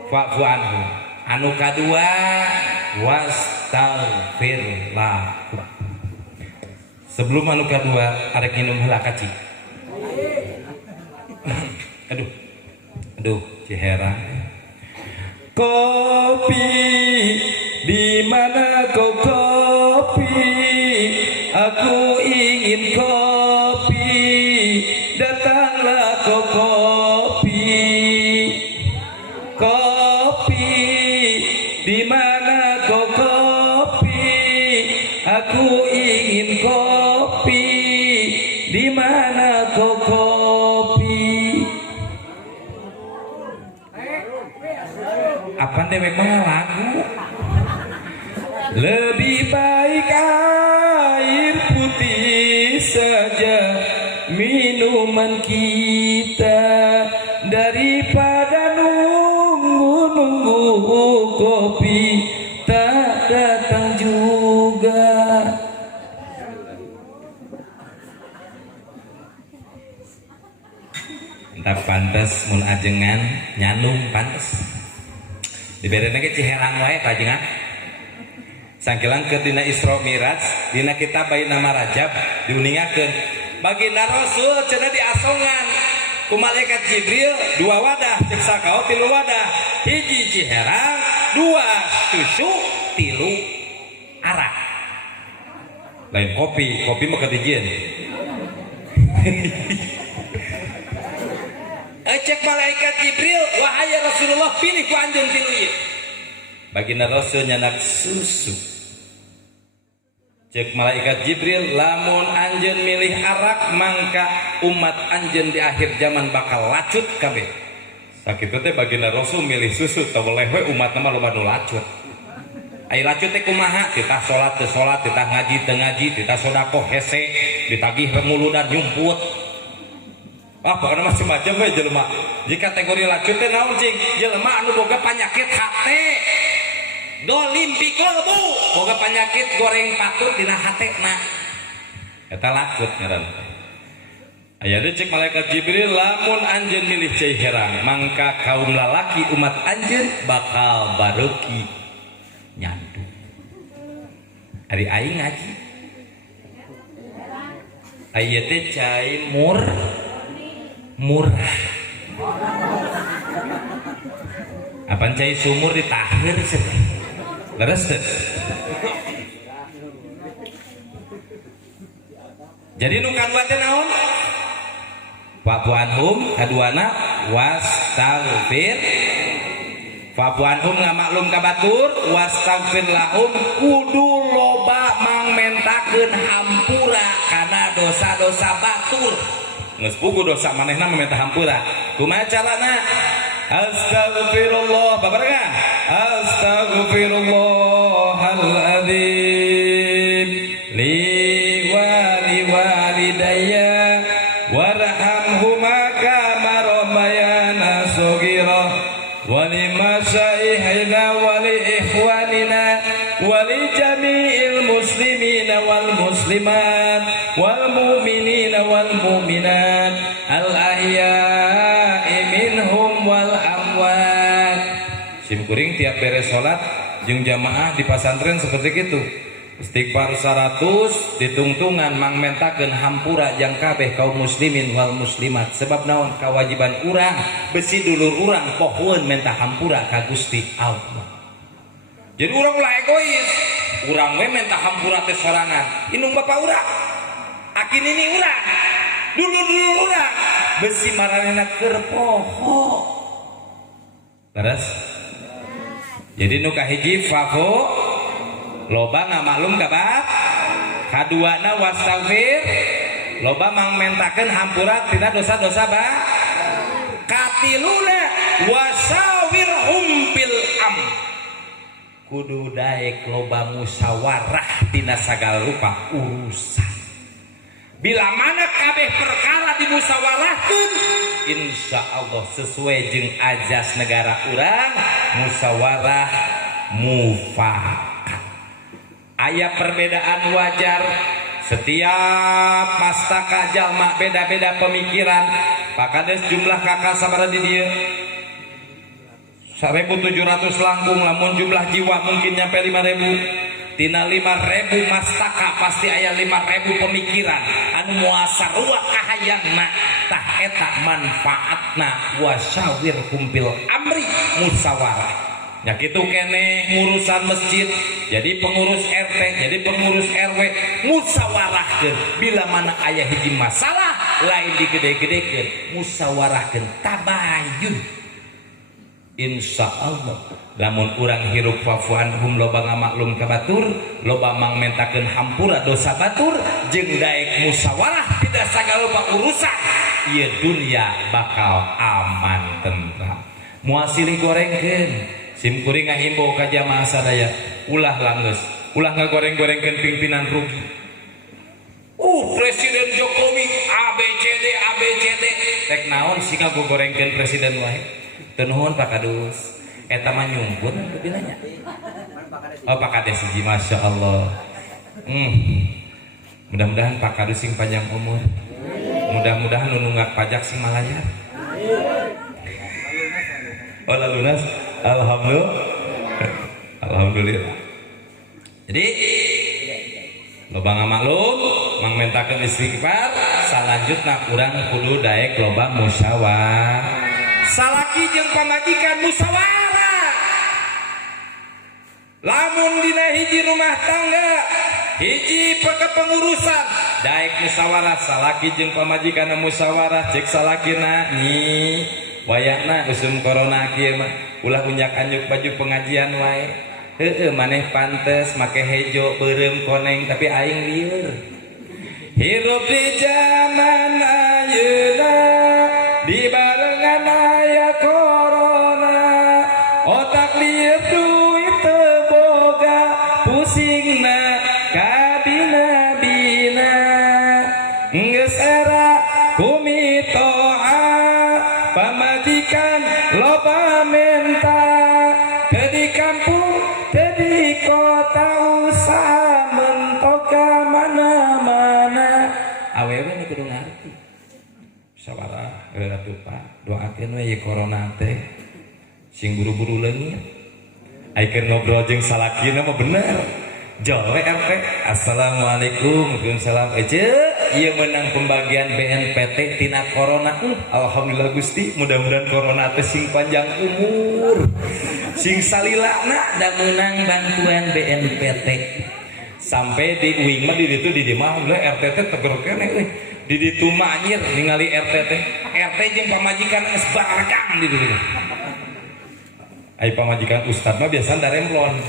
Fa'fu anhu. Anu kadua wastaghfirullah. Sebelum anu kadua arek minum heula kaci. Aduh, cihera. Kopi di mana kau kopi? Aku ingin kopi. Datanglah kau kopi. Kopi di mana kau kopi? Aku ingin kopi. Di mana kau kopi? Apa dewek mah lagu? Lebih baik air putih saja minuman kita daripada nunggu kopi tak datang juga. Entah pantas mun ajengan nyanung pantas. Dibere ge cihelang wae pajengan. Sangkilang ke dina Isra Miraj dina kitab Baina Marajab diuningakeun baginda Rasul cenah diasongan ku malaikat Jibril dua wadah cek sakao tilu wadah hiji ciherang dua susu tilu arak lain kopi mah kadijieun cek malaikat Jibril wahai Rasulullah pilih ku anjeun tilu ieu baginda Rasul nyanak susu. Cek malaikat Jibril lamun anjeun milih arak mangka umat anjeun di akhir zaman bakal lacut kabeh. Sakitu teh baginda Rasul milih susu teu boleh we umat mah loba nu lacut. Ai lacut teh kumaha? Titah salat teu salat, titah ngaji teu ngaji, titah sedekah hese, ditagih remuludan nyumput. Pokokna mah semacam we jelema. Ji kategori lacut teh naon cing? Jelema anu boga panyakit hate. Dolim bikolbu boga penyakit goreng patut dina hatena eta lacut ngaran aya deui cek malaikat Jibril lamun anjeun milih cai herang mangka kaum lalaki umat anjeun bakal bareuki nyandu ari aing ngaji aya teh cai murah apan cai sumur ditahir cenah leres teh. Jadi nu kadua teh naon? Fa'fu anhum kaduana wastaghfir. Fa'fu anhum ngamaklum ka batur wastaghfir lahum kudu loba mangmentak mentakeun hampura karena dosa-dosa batur. Geus puguh dosa manehna mementa hampura. Kumaha carana? Astagfirullah, babarengan. Astagfirullahaladzim li walidayya warhamhuma kama rabbayana shaghira wa limasyaihina wa li ikhwanina wa li jami'il muslimina wal muslimat wal mu'minina wal mu'minat al ahya'i minhum wal amwat. Simkuring tiap beres salat jeung jamaah di pasantren seperti itu. Istighfar 100 ditungtungan mangmentakeun hampura jang kabeh kaum muslimin wal muslimat. Sebab naon? Kewajiban urang besi dulur urang pohon menta hampura ka Gusti Allah. Jadi urang ulah egois. Urang we menta hampura teh sorangan. Inung bapak urang. Akin ini urang. Dulur-dulur urang besi maranehna keur poho. Beres? Jadi nu kahiji fafo loba ngamaklum ka bab, kaduana wastaghfir loba mangmentakeun hampura tina dosa-dosa ba, katiluna wasawirhum bil am kudu daek loba musyawarah tina sagala rupa urusan. Bila mana kabeh perkara dimusyawarahkeun insya Allah sesuai jeung ajas negara urang musyawarah mufakat. Aya perbedaan wajar, setiap mastaka jalma beda-beda pemikiran. Pakades jumlah kakak sabaraha di dieu 1.700 langkung, lamun jumlah jiwa mungkin nyampe 5.000. Tina 5.000 mastaka pasti aya 5.000 pemikiran anu moal sarua kahayangna. Tah eta manfaatna wasyawir kumpil amri musyawarah. Ya kitu kene ngurusan masjid, jadi pengurus RT, jadi pengurus RW musyawarahkeun. Bila mana aya hiji masalah lain digede-gedekeun, musyawarahkeun tabayun. Insya Allah lamun urang hirup fafuanhum loba ngamaklum ka batur, loba mangmentakeun hampura dosa batur jeung daek musyawarah tidak sagala urusan ieu dunya bakal aman tentram. Moal silih gorengkeun simkuring ngahimbau ka jamaah sadaya ulah langgeus, ulah ngagoreng-gorengkeun pimpinan rugi. Presiden Jokowi ABCD tek naon sih ngagorengkeun presiden wae. Teu nuhun Pak Kadus. Eta mah nyumpun bilanya. Oh Pak Kades hiji masyaallah. Mudah-mudahan Pak Kadus sing panjang umur. Mudah-mudahan nu nunggak pajak sing malayar. Oh lunas. Alhamdulillah. Jadi loba ngamaklum mangmentakeun istighfar, salanjutna urang kudu daek loba musyawarah. Salaki jeung pamajikan musyawarah. Lamun dina hiji rumah tangga, hiji pengurusan, daek musyawarah salaki jeung pamajikan musyawarah cek salakina nyi wayahna usum corona kieu mah ulah unyak-anyuk baju pengajian wae. Heueuh maneh pantes make hejo beureum koneng tapi aing lieur. Hirup di zaman ayeuna dibarengan aya corona, otak lieur duit teu boga, pusingna kabina-bina, geus era kumitoha, pamajikan loba menta, teu di kampung teu di kota usaha mentok ka mana-mana. Awewe nu kudu ngarti sawarah atuh Pak, doakeun we ye corona teh sing buru-buru leungit. Aikeun ngobrol jeung salakina mah bener. Jol we RT. Assalamualaikum. Waalaikumsalam. Ieu meunang pembagian BNPT tina corona. Alhamdulillah Gusti, mudah-mudahan corona teh sing panjang umur. Sing salilana da meunang bantuan BNPT. Sampai di uing mah di ditu di mah RT teh teger kene euy. Di ditu mah anjir ningali RT teh. RT jeung pamajikan geus bargang di ditu. Ai pamajikan ustad mah biasa daremplon.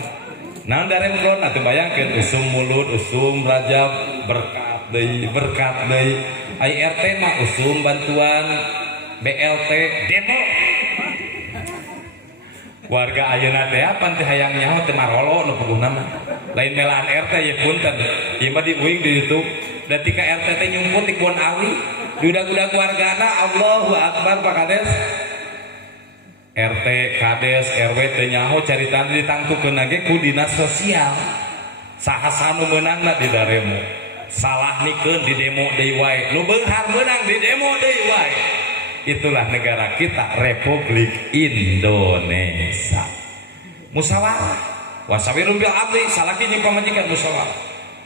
Naon darem klon atuh bayangkeun usum mulut usum rajab berkat deui ai RT mah usum bantuan BLT demo warga ayeuna teh pan teh hayang nyaho teu marolo nu puguhna mah lain melaan RT ye punten ieu mah diuing di YouTube da tika RT teh nyumput di Kebon Awi duda-duda keluargana Allahu Akbar Pak Kades RT Kades RW teh nyaho caritaan ditangtukeun ge ku dinas sosial saha sanu meunangna di daremo salah nikeun di demo deui wae nu beunghar meunang di demo deui wae. Itulah negara kita Republik Indonesia. Musyawarah wasawirun bil adli salaki jeung pamajikan musyawarah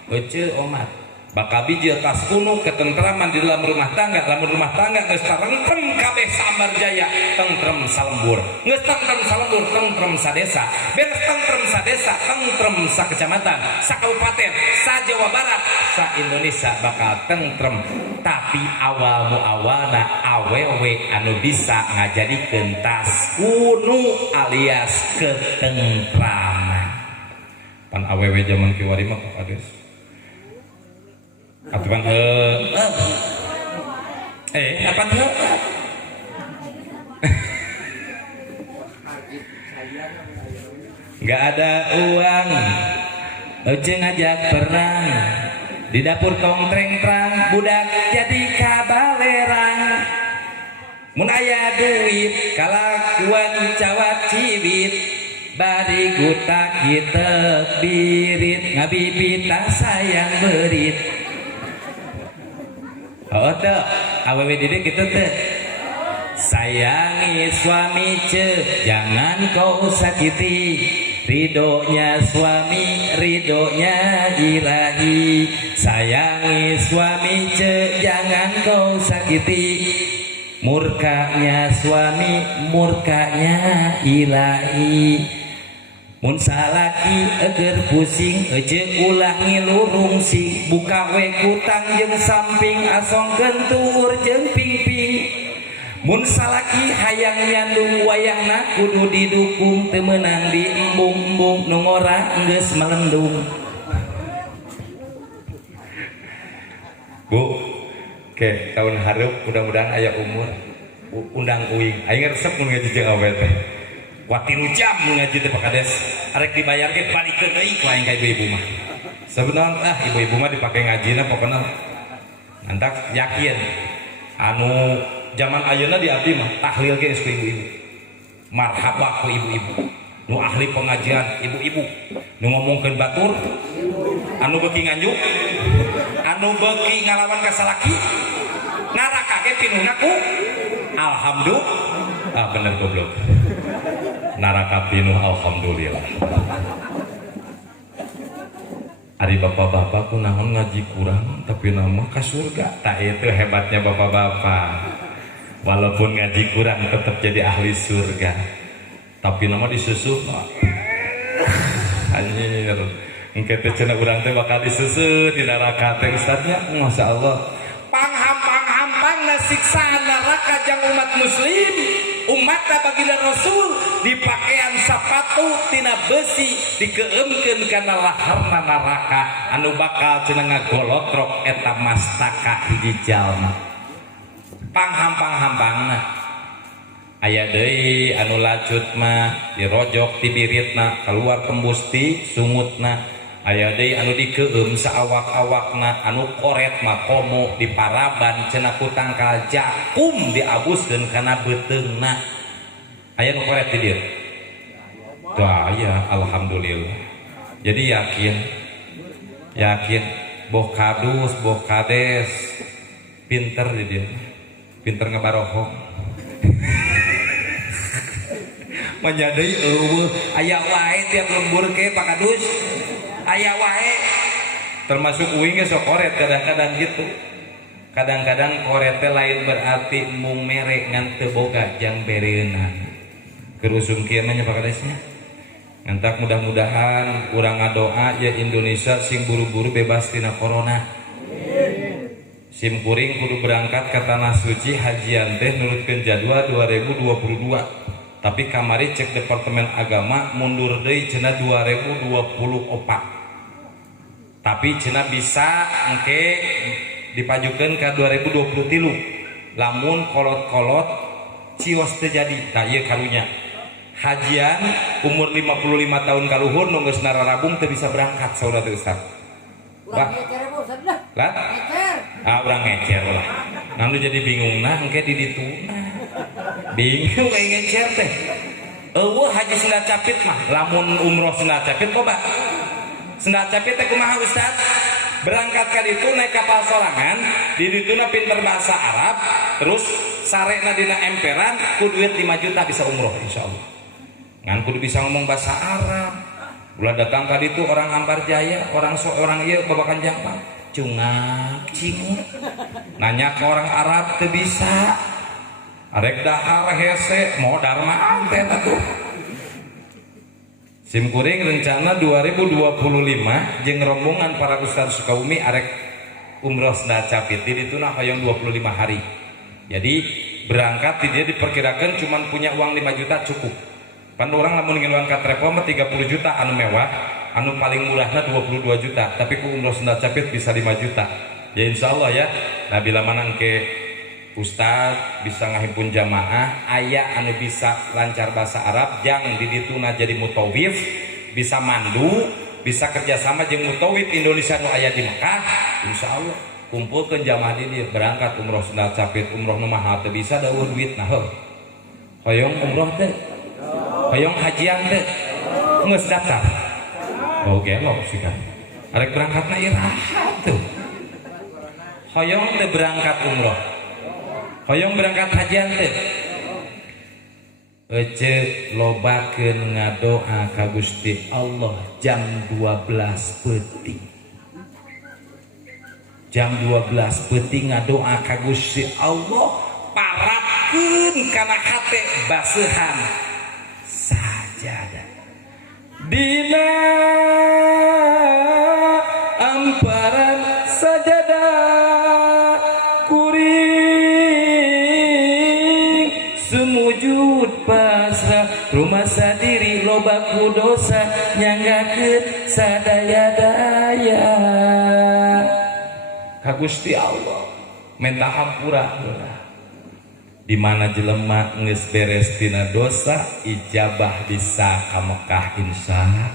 euceu omat bakal bijil tas kuno ketentraman di dalam rumah tangga lamun rumah tangga geus tentrem kabeh sabar jaya tentrem salembur geus tentrem salembur tentrem sadesa beres tentrem sadesa tentrem sakecamatan sakabupaten sa Jawa Barat sa Indonesia bakal tentrem tapi awal muawalna awewe anu bisa ngajadikeun tas kuno alias ketentraman pan awewe zaman kiwari mah Kades atuh kan apa tuh nggak ada uang ece ngajak perang di dapur tongtreng-trang budak jadi kabalerang mun aya duit kalakuan cawat cibit bari gutak gitek birit ngabibita sayang berit. Oh tuh, awewe didik gitu tuh. Sayangi suami jangan kau sakiti. Ridhonya suami, ridhonya ilahi. Sayangi suami jangan kau sakiti. Murkanya suami, murkanya ilahi. Mun salaki eger pusing ece ulah ngilurung sing buka we kutang jeung samping asongkeun tuur jeung pingping mun salaki hayang nyandung wayahna kudu didukung teu meunang diembung-embung nu ngora geus melendung. Bu ke tahun hareup mudah-mudahan aya umur undang uing aing resep mun ngaji jeung awet teh watilu jam ngaji teh Pak Kades arek dibayar ge balikeun deui ku aing ka ibu-ibu mah sebenarnya ibu-ibu mah dipake ngajina pokona antak yakin anu zaman ayeuna di abdi mah tahlil ge ku ibu-ibu marhaba ku ibu-ibu nu ahli pengajian ibu-ibu nu ngomongkeun batur anu beuki nganjuk anu beuki ngalawan ka salaki naraka ge pinuhna ku alhamdulillah bener goblok naraka pinuh alhamdulillah. Ari bapak-bapak kunaon ngaji kurang tapi nama ka surga. Tak itu hebatnya bapak-bapak. Walaupun ngaji kurang tetap jadi ahli surga. Tapi nama disusuh. Anjir. Engke teh cenah urang teh bakal disusuh di neraka teh ustaznya. Masyaallah. Pangham-panghampangna siksa neraka jang umat muslim. Umatna baginda Rasul di pakaian sapatu tina besi dikeemkeun kana laharna neraka anu bakal cenah ngagolotrok eta mastaka hiji jalma. Pangham-panghampangna aya deui anu lacut mah dirojok ti biritna keluar tembus ti sungutna aya deui anu dikeum saawak-awakna anu koret mah komo di paraban cenah ku tangkal jakum diabuskeun kana beuteungna aya nu koret di dieu tah aya alhamdulillah jadi yakin boh kadus boh kades pinter di dieu pinter ngabarohong menjadi eueuh aya wae tiap lembur ke Pak Kadus aya wae termasuk uing sok koret kadang-kadang gitu kadang-kadang koret teh lain berarti mung mere ngan teu boga jang bereunana kerusum kieu nya Pak Kadesnya ngantak mudah-mudahan urang ngadoa ya Indonesia sing buru-buru bebas tina corona sim kuring kudu berangkat ke tanah suci hajian teh nurutkeun jadwal 2022 tapi kamari cek Departemen Agama mundur deui cenah 2024, tapi cenah bisa engke dipajukeun ka 2023 lamun kolot-kolot cios terjadi. Tah ieu karunya hajian umur 55 tahun kaluhur nu geus nararabung teu bisa berangkat saudara Ustaz. Urang ngecer Bu Ustaz lah. Lah? Ngecer. Urang ngecer lah. Nanu jadi bingung nah engke di dituna. Bingung kayak ngecer teh. Eueuh haji Sunda Capit mah lamun umroh Sunda Capit coba. Sunda Capit teh kumaha Ustaz? Berangkat ka ditu naik kapal sorangan, di dituna pinter bahasa Arab, terus sarena dina emperan ku duit 5 juta bisa umroh insyaallah. Ngan kudu bisa ngomong bahasa Arab. Ulah datang ka ditu orang Ampar Jaya, orang ieu babakan Jampang. Cungak cingut. Nanya ke orang Arab teu bisa. Arek dahar hese modar mah teh atuh. Sim kuring rencana 2025 jeung rombongan para Ustaz Sukabumi arek umroh Sunda Capit di dituna hoyong 25 hari. Jadi berangkat dia diperkirakan cuman punya uang 5 juta cukup. Pan orang lamun ngiluan ka travel mah 30 juta anu mewah, anu paling murahna 22 juta, tapi ku umroh Sunda Capit bisa 5 juta. Ya insyaallah ya. Nah bila manang ke Ustaz bisa ngahimpun jamaah, aya anu bisa lancar bahasa Arab, jang di dituna jadi mutawif, bisa mandu, bisa kerjasama jeung mutawif Indonesia nu aya di Mekah, insyaallah kumpulkeun jamaah di dieu berangkat umroh Sunda Capit, umroh nu mahal teu bisa dawuh duit nah heuh. Hoyong umroh teh, hoyong hajian teh, geus daftar. Oh gelok sih kan. Arek berangkatna iraha tuh. Hoyong teh berangkat umroh. Hoyong berangkat hajian teh ece lobakeun ngadoa ka Gusti Allah jam 12 peuting. Jam 12 peuting ngadoa ka Gusti Allah parakeun kana hate baseuhan sajadah. Dina amparan sajadah semujud pasrah rumah sadiri lobaku dosa nyanggakeun sadaya-daya ka Gusti Allah minta hampura di mana jelema geus beres tina dosa ijabah bisa ka Mekah insyaallah.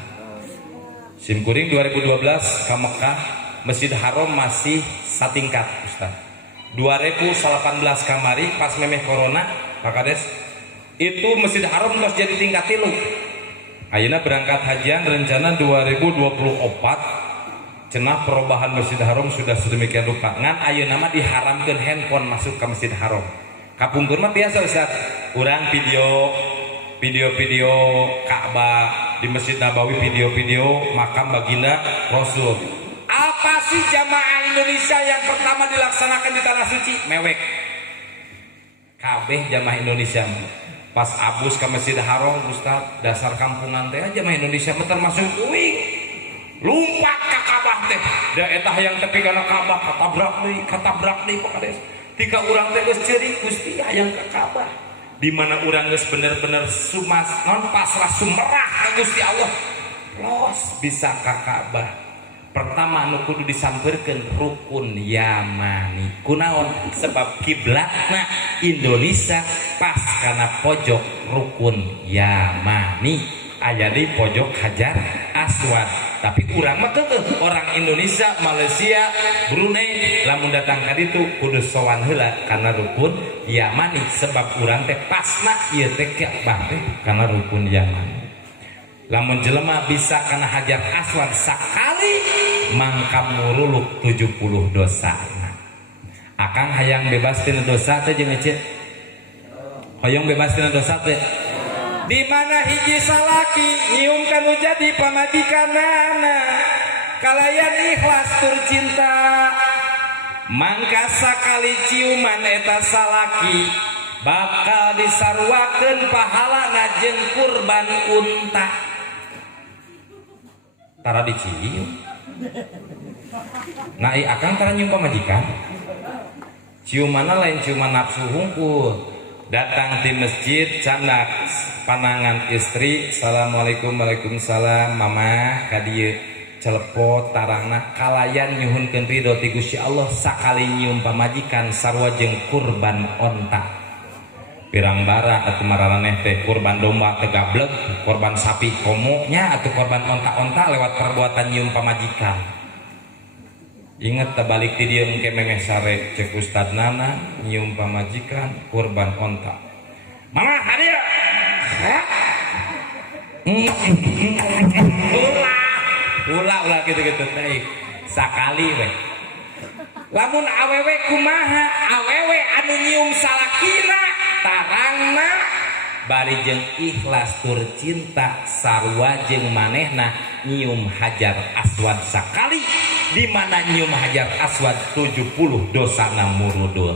Sim kuring 2012 ka Mekah Masjid Haram masih satingkat Ustaz. 2018 kamari pas memeh corona Pak Kades, itu Masjid Haram terus jadi tingkat 3. Ayeuna berangkat hajian rencana 2024 cenah perubahan Masjid Haram sudah sedemikian rupa. Ngan ayeuna mah diharamkeun handphone masuk ke Masjid Haram. Kapungkur mah biasa Ustaz. Urang video Ka'bah di Masjid Nabawi, video makam baginda Rasul. Apa sih jamaah Indonesia yang pertama dilaksanakan di tanah suci? Mewek. Kabeh jamaah Indonesia pas abus ke Masjid Haram Ustaz dasar kampungan teh jamaah Indonesia mah termasuk uing lumpat ka Ka'bah teh da etah yang tepi kana Ka'bah katabrak deui Pak Kades tika urang teh geus ceurik Gusti hayang ka Ka'bah di mana urang geus bener-bener sumas non pasrah sumerah ka Gusti Allah los bisa ka Ka'bah. Pertama anu kudu disampeurkeun rukun Yamani. Kunaon? Sebab kiblatna Indonesia pas kana pojok rukun Yamani. Aya di pojok Hajar Aswad. Tapi urang mah teu orang Indonesia, Malaysia, Brunei lamun datang ka ditu kudu sowan heula kana rukun Yamani sebab urang teh pasna ieu teh Ka'bah teh kana rukun Yamani. Lamun jelema bisa kana Hajar Aswad sakali mangka muruluk 70 dosa. Akang hayang bebas tina dosa teh jeung ece. Hoyong bebas tina dosa teh. Di mana hiji salaki nyium kanu jadi pamajikanana kalayan ikhlas tur cinta mangka sakali ciuman eta salaki bakal disarwakeun pahalana jeung kurban unta. Tara dicium. Nah, akang tara nyium pamajikan. Ciumanna lain ciuman nafsu hungkul. datang di masjid canak panangan istri. Assalamualaikum, waalaikumsalam, mama kadieu celepot tarangna kalayan nyuhunkeun ridho ti Gusti Allah sakali nyium pamajikan sarua jeung kurban onta. Pirang bara atuh mararaneh teh kurban domba teh gablek, korban sapi komo nya atuh korban onta-onta lewat perbuatan nyium pamajikan. Ingat terbalik ti dieu engke memeh sare cek Ustad Nana nyium pamajikan kurban onta. Mama hadir. Ulah gitu-gitu teh sakali we. Lamun awewe kumaha awewe anu nyium salakina tarangna bari jeung ikhlas tur cinta sarua jeung manehna nyium hajar aswad sakali di mana nyium hajar aswad 70 dosana murudul.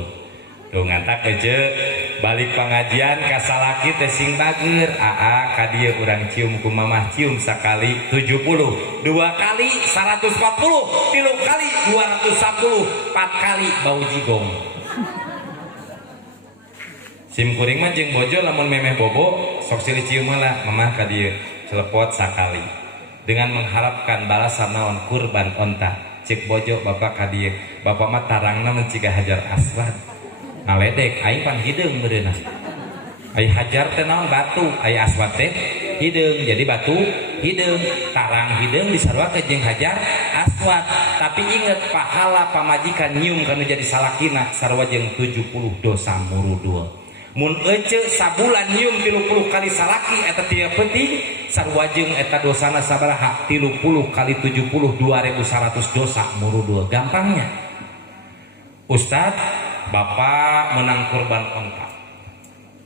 Tuh ngatak aja balik pengajian ka salaki teh sing bageur aa ka dieu urang cium ku mamah cium sakali 70, dua kali 140, tilu kali 210, 4 kali bau jigong. Sim kuring mah jeung bojo lamun memeh bobo sok silih cium heula mamah ka dieu celepot sakali dengan mengharapkan balasan naon kurban onta. Cek bojo bapak ka dieu bapak mah tarangna menciga hajar aswad ngaledek aing pan hideung meureunna. Ai hajar teh naon batu, ai aswad teh hideung. Jadi batu hideung, tarang hideung disarwakeun jeung hajar aswad. Tapi inget pahala pamajikan nyium kana jadi salakina sarua jeung 70 dosa murudul. Mun ece sabulan nyium 30 kali salaki eta tieu penting sarua jeung eta dosana sabaraha 30 kali 70 2100 dosa murudul. Gampangnya Ustad bapak menang kurban onta,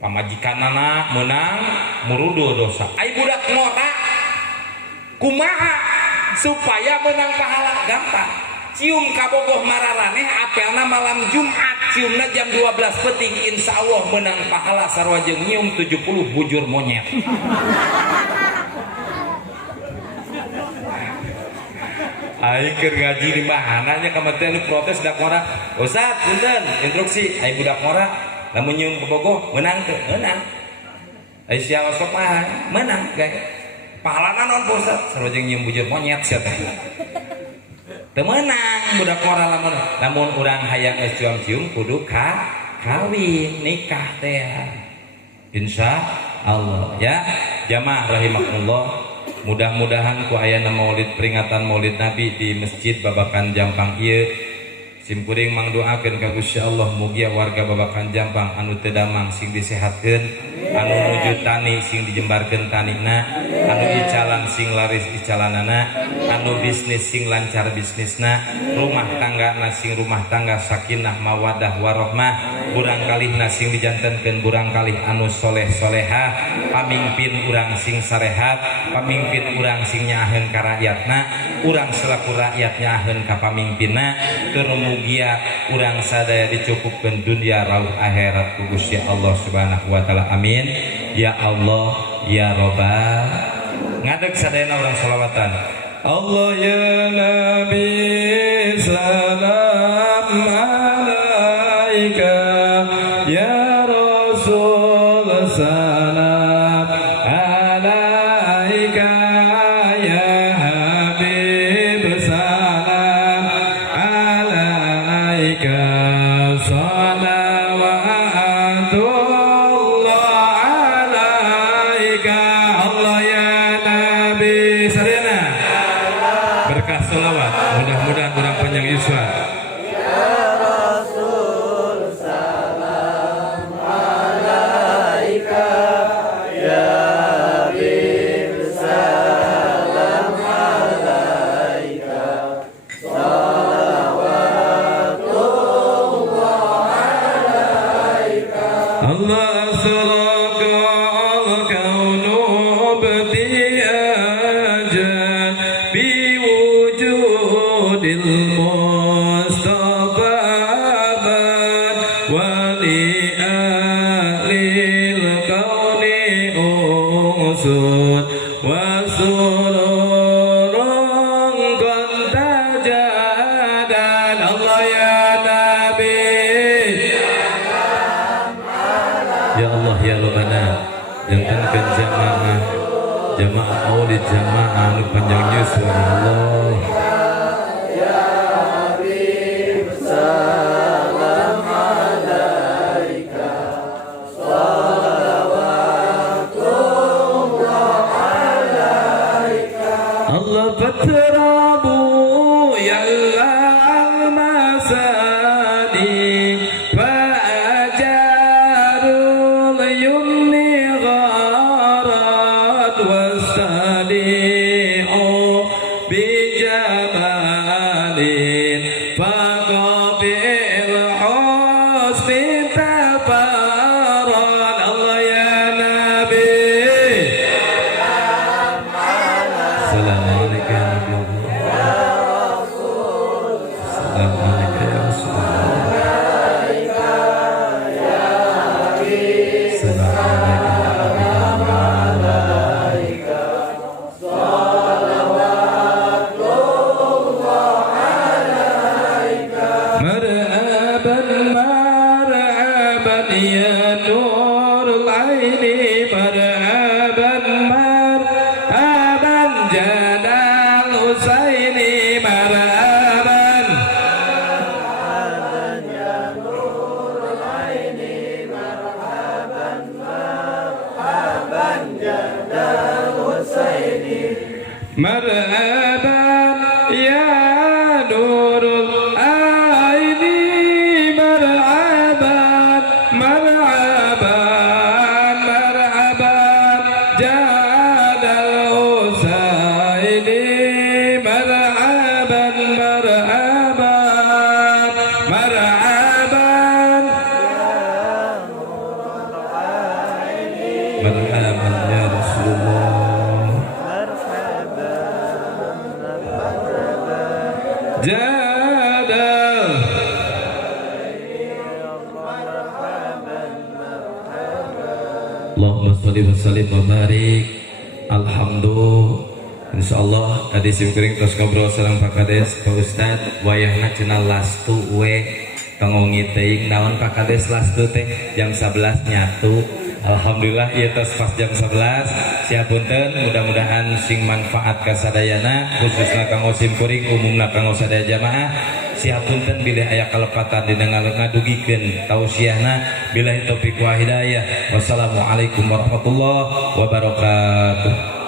pamajikan anak menang murudul dosa. Ai budak ngota kumaha supaya menang pahala? Gampang, cium kabogoh mararaneh apelna malam Jumat, ciumna jam 12 peting, insya Allah menang pahala sarua jeung nyium 70 bujur monyet. Aing keur ngaji di mana nya kementerian protes dak ngora. Ustaz, punten instruksi ai budak ngora lamun nyium kabogoh menang teu? Menang. Ai sia sok mah menang gae. Pahalana naon Ustaz? Sarua jeung nyium bujur monyet sia teh. Teu meunang budak ngora lamun urang hayang geus cium-cium kudu kawin nikah teh. Insya Allah ya. Jamaah rahimakumullah. Mudah-mudahan ku ayana maulid peringatan maulid Nabi di Masjid Babakan Jampang ieu sim kuring mangdoakeun ka Gusti Allah mugi warga Babakan Jampang anu teu damang sing disehatkeun, anu nuju tani sing dijembarkeun tanina, anu icalan sing laris icalanana, anu bisnis sing lancar bisnisna, rumah tanggana sing rumah tangga sakinah mawadah warahmah, urang kalihna sing dijantenkeun urang kalih anu soleh solehah, pamimpin urang sing sarehat, pamimpin urang sing nyaaheun ka rakyatna, urang selaku rakyat nyaaheun ka pamimpinna, keur mugia urang sadaya dicukupkeun dunia rauh akhirat ku Gusti Allah Subhanahu wa taala. Amin ya Allah ya Rabbal. Ngadeg sadayana urang shalawatan. Allah ya Nabi salam alaika ya Rasul salam alaika ya Habib salam alaika salawatullah alaika Allah ya Nabi sarena berkah selawat mudah-mudahan orang panjang yuswa. Ya Rasul salam alaika jantankeun jamaah maulid jamaah anu panjang yuswa ya Allah. Allah fatrabu ya al-masani fa'ajarul yumni gharat wastali'u bijamalin faqabil husni tabaran Allah ya Nabi. Assalamualaikum ya Nabi Allah. Assalamualaikum ya Rasulullah. Marhaban marhaban ya nurul aini marhaban marhaban jadal husaini marhaban marhaban ya nurul aini marhaban marhaban marhaban jadal husaini marhaban marhaban marhaban marhaban ya Rasulullah. Jadal Allahumma sholli wa sallim wa barik. Alhamdulillah. Insyaallah tadi simkuring terus ngobrol sareng Pak Kades Pak Ustad wayahna cenah lastu we kanggo ngiteuing naon Pak Kades lastu teh jam 11 nyatu. Alhamdulillah ieu tos pas jam 11 siapunten mudah-mudahan sing manfaat ka sadayana khususna kanggo simkuring umumna kanggo sadaya jamaah siapunten bilih aya kalepatan dina ngadugikeun tausiahna billahi taufiq wa hidayah. Wassalamualaikum warahmatullahi wabarakatuh.